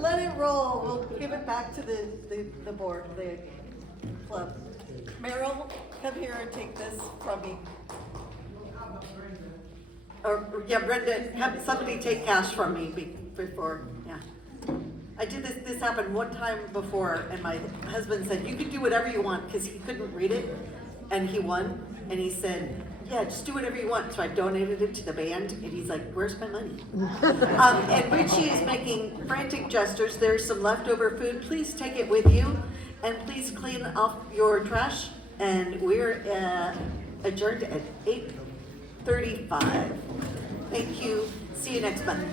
Let it roll. We'll give it back to the board, the club. Meryl, come here and take this from me. Or yeah, Brenda, have somebody take cash from me before. Yeah. I did this. This happened one time before, and my husband said, "You can do whatever you want," because he couldn't read it, and he won. And he said, "Yeah, just do whatever you want." So I donated it to the band, and he's like, "Where's my money?" And Richie is making frantic gestures. There's some leftover food. Please take it with you, and please clean off your trash. And we're adjourned at 8:35. Thank you. See you next month.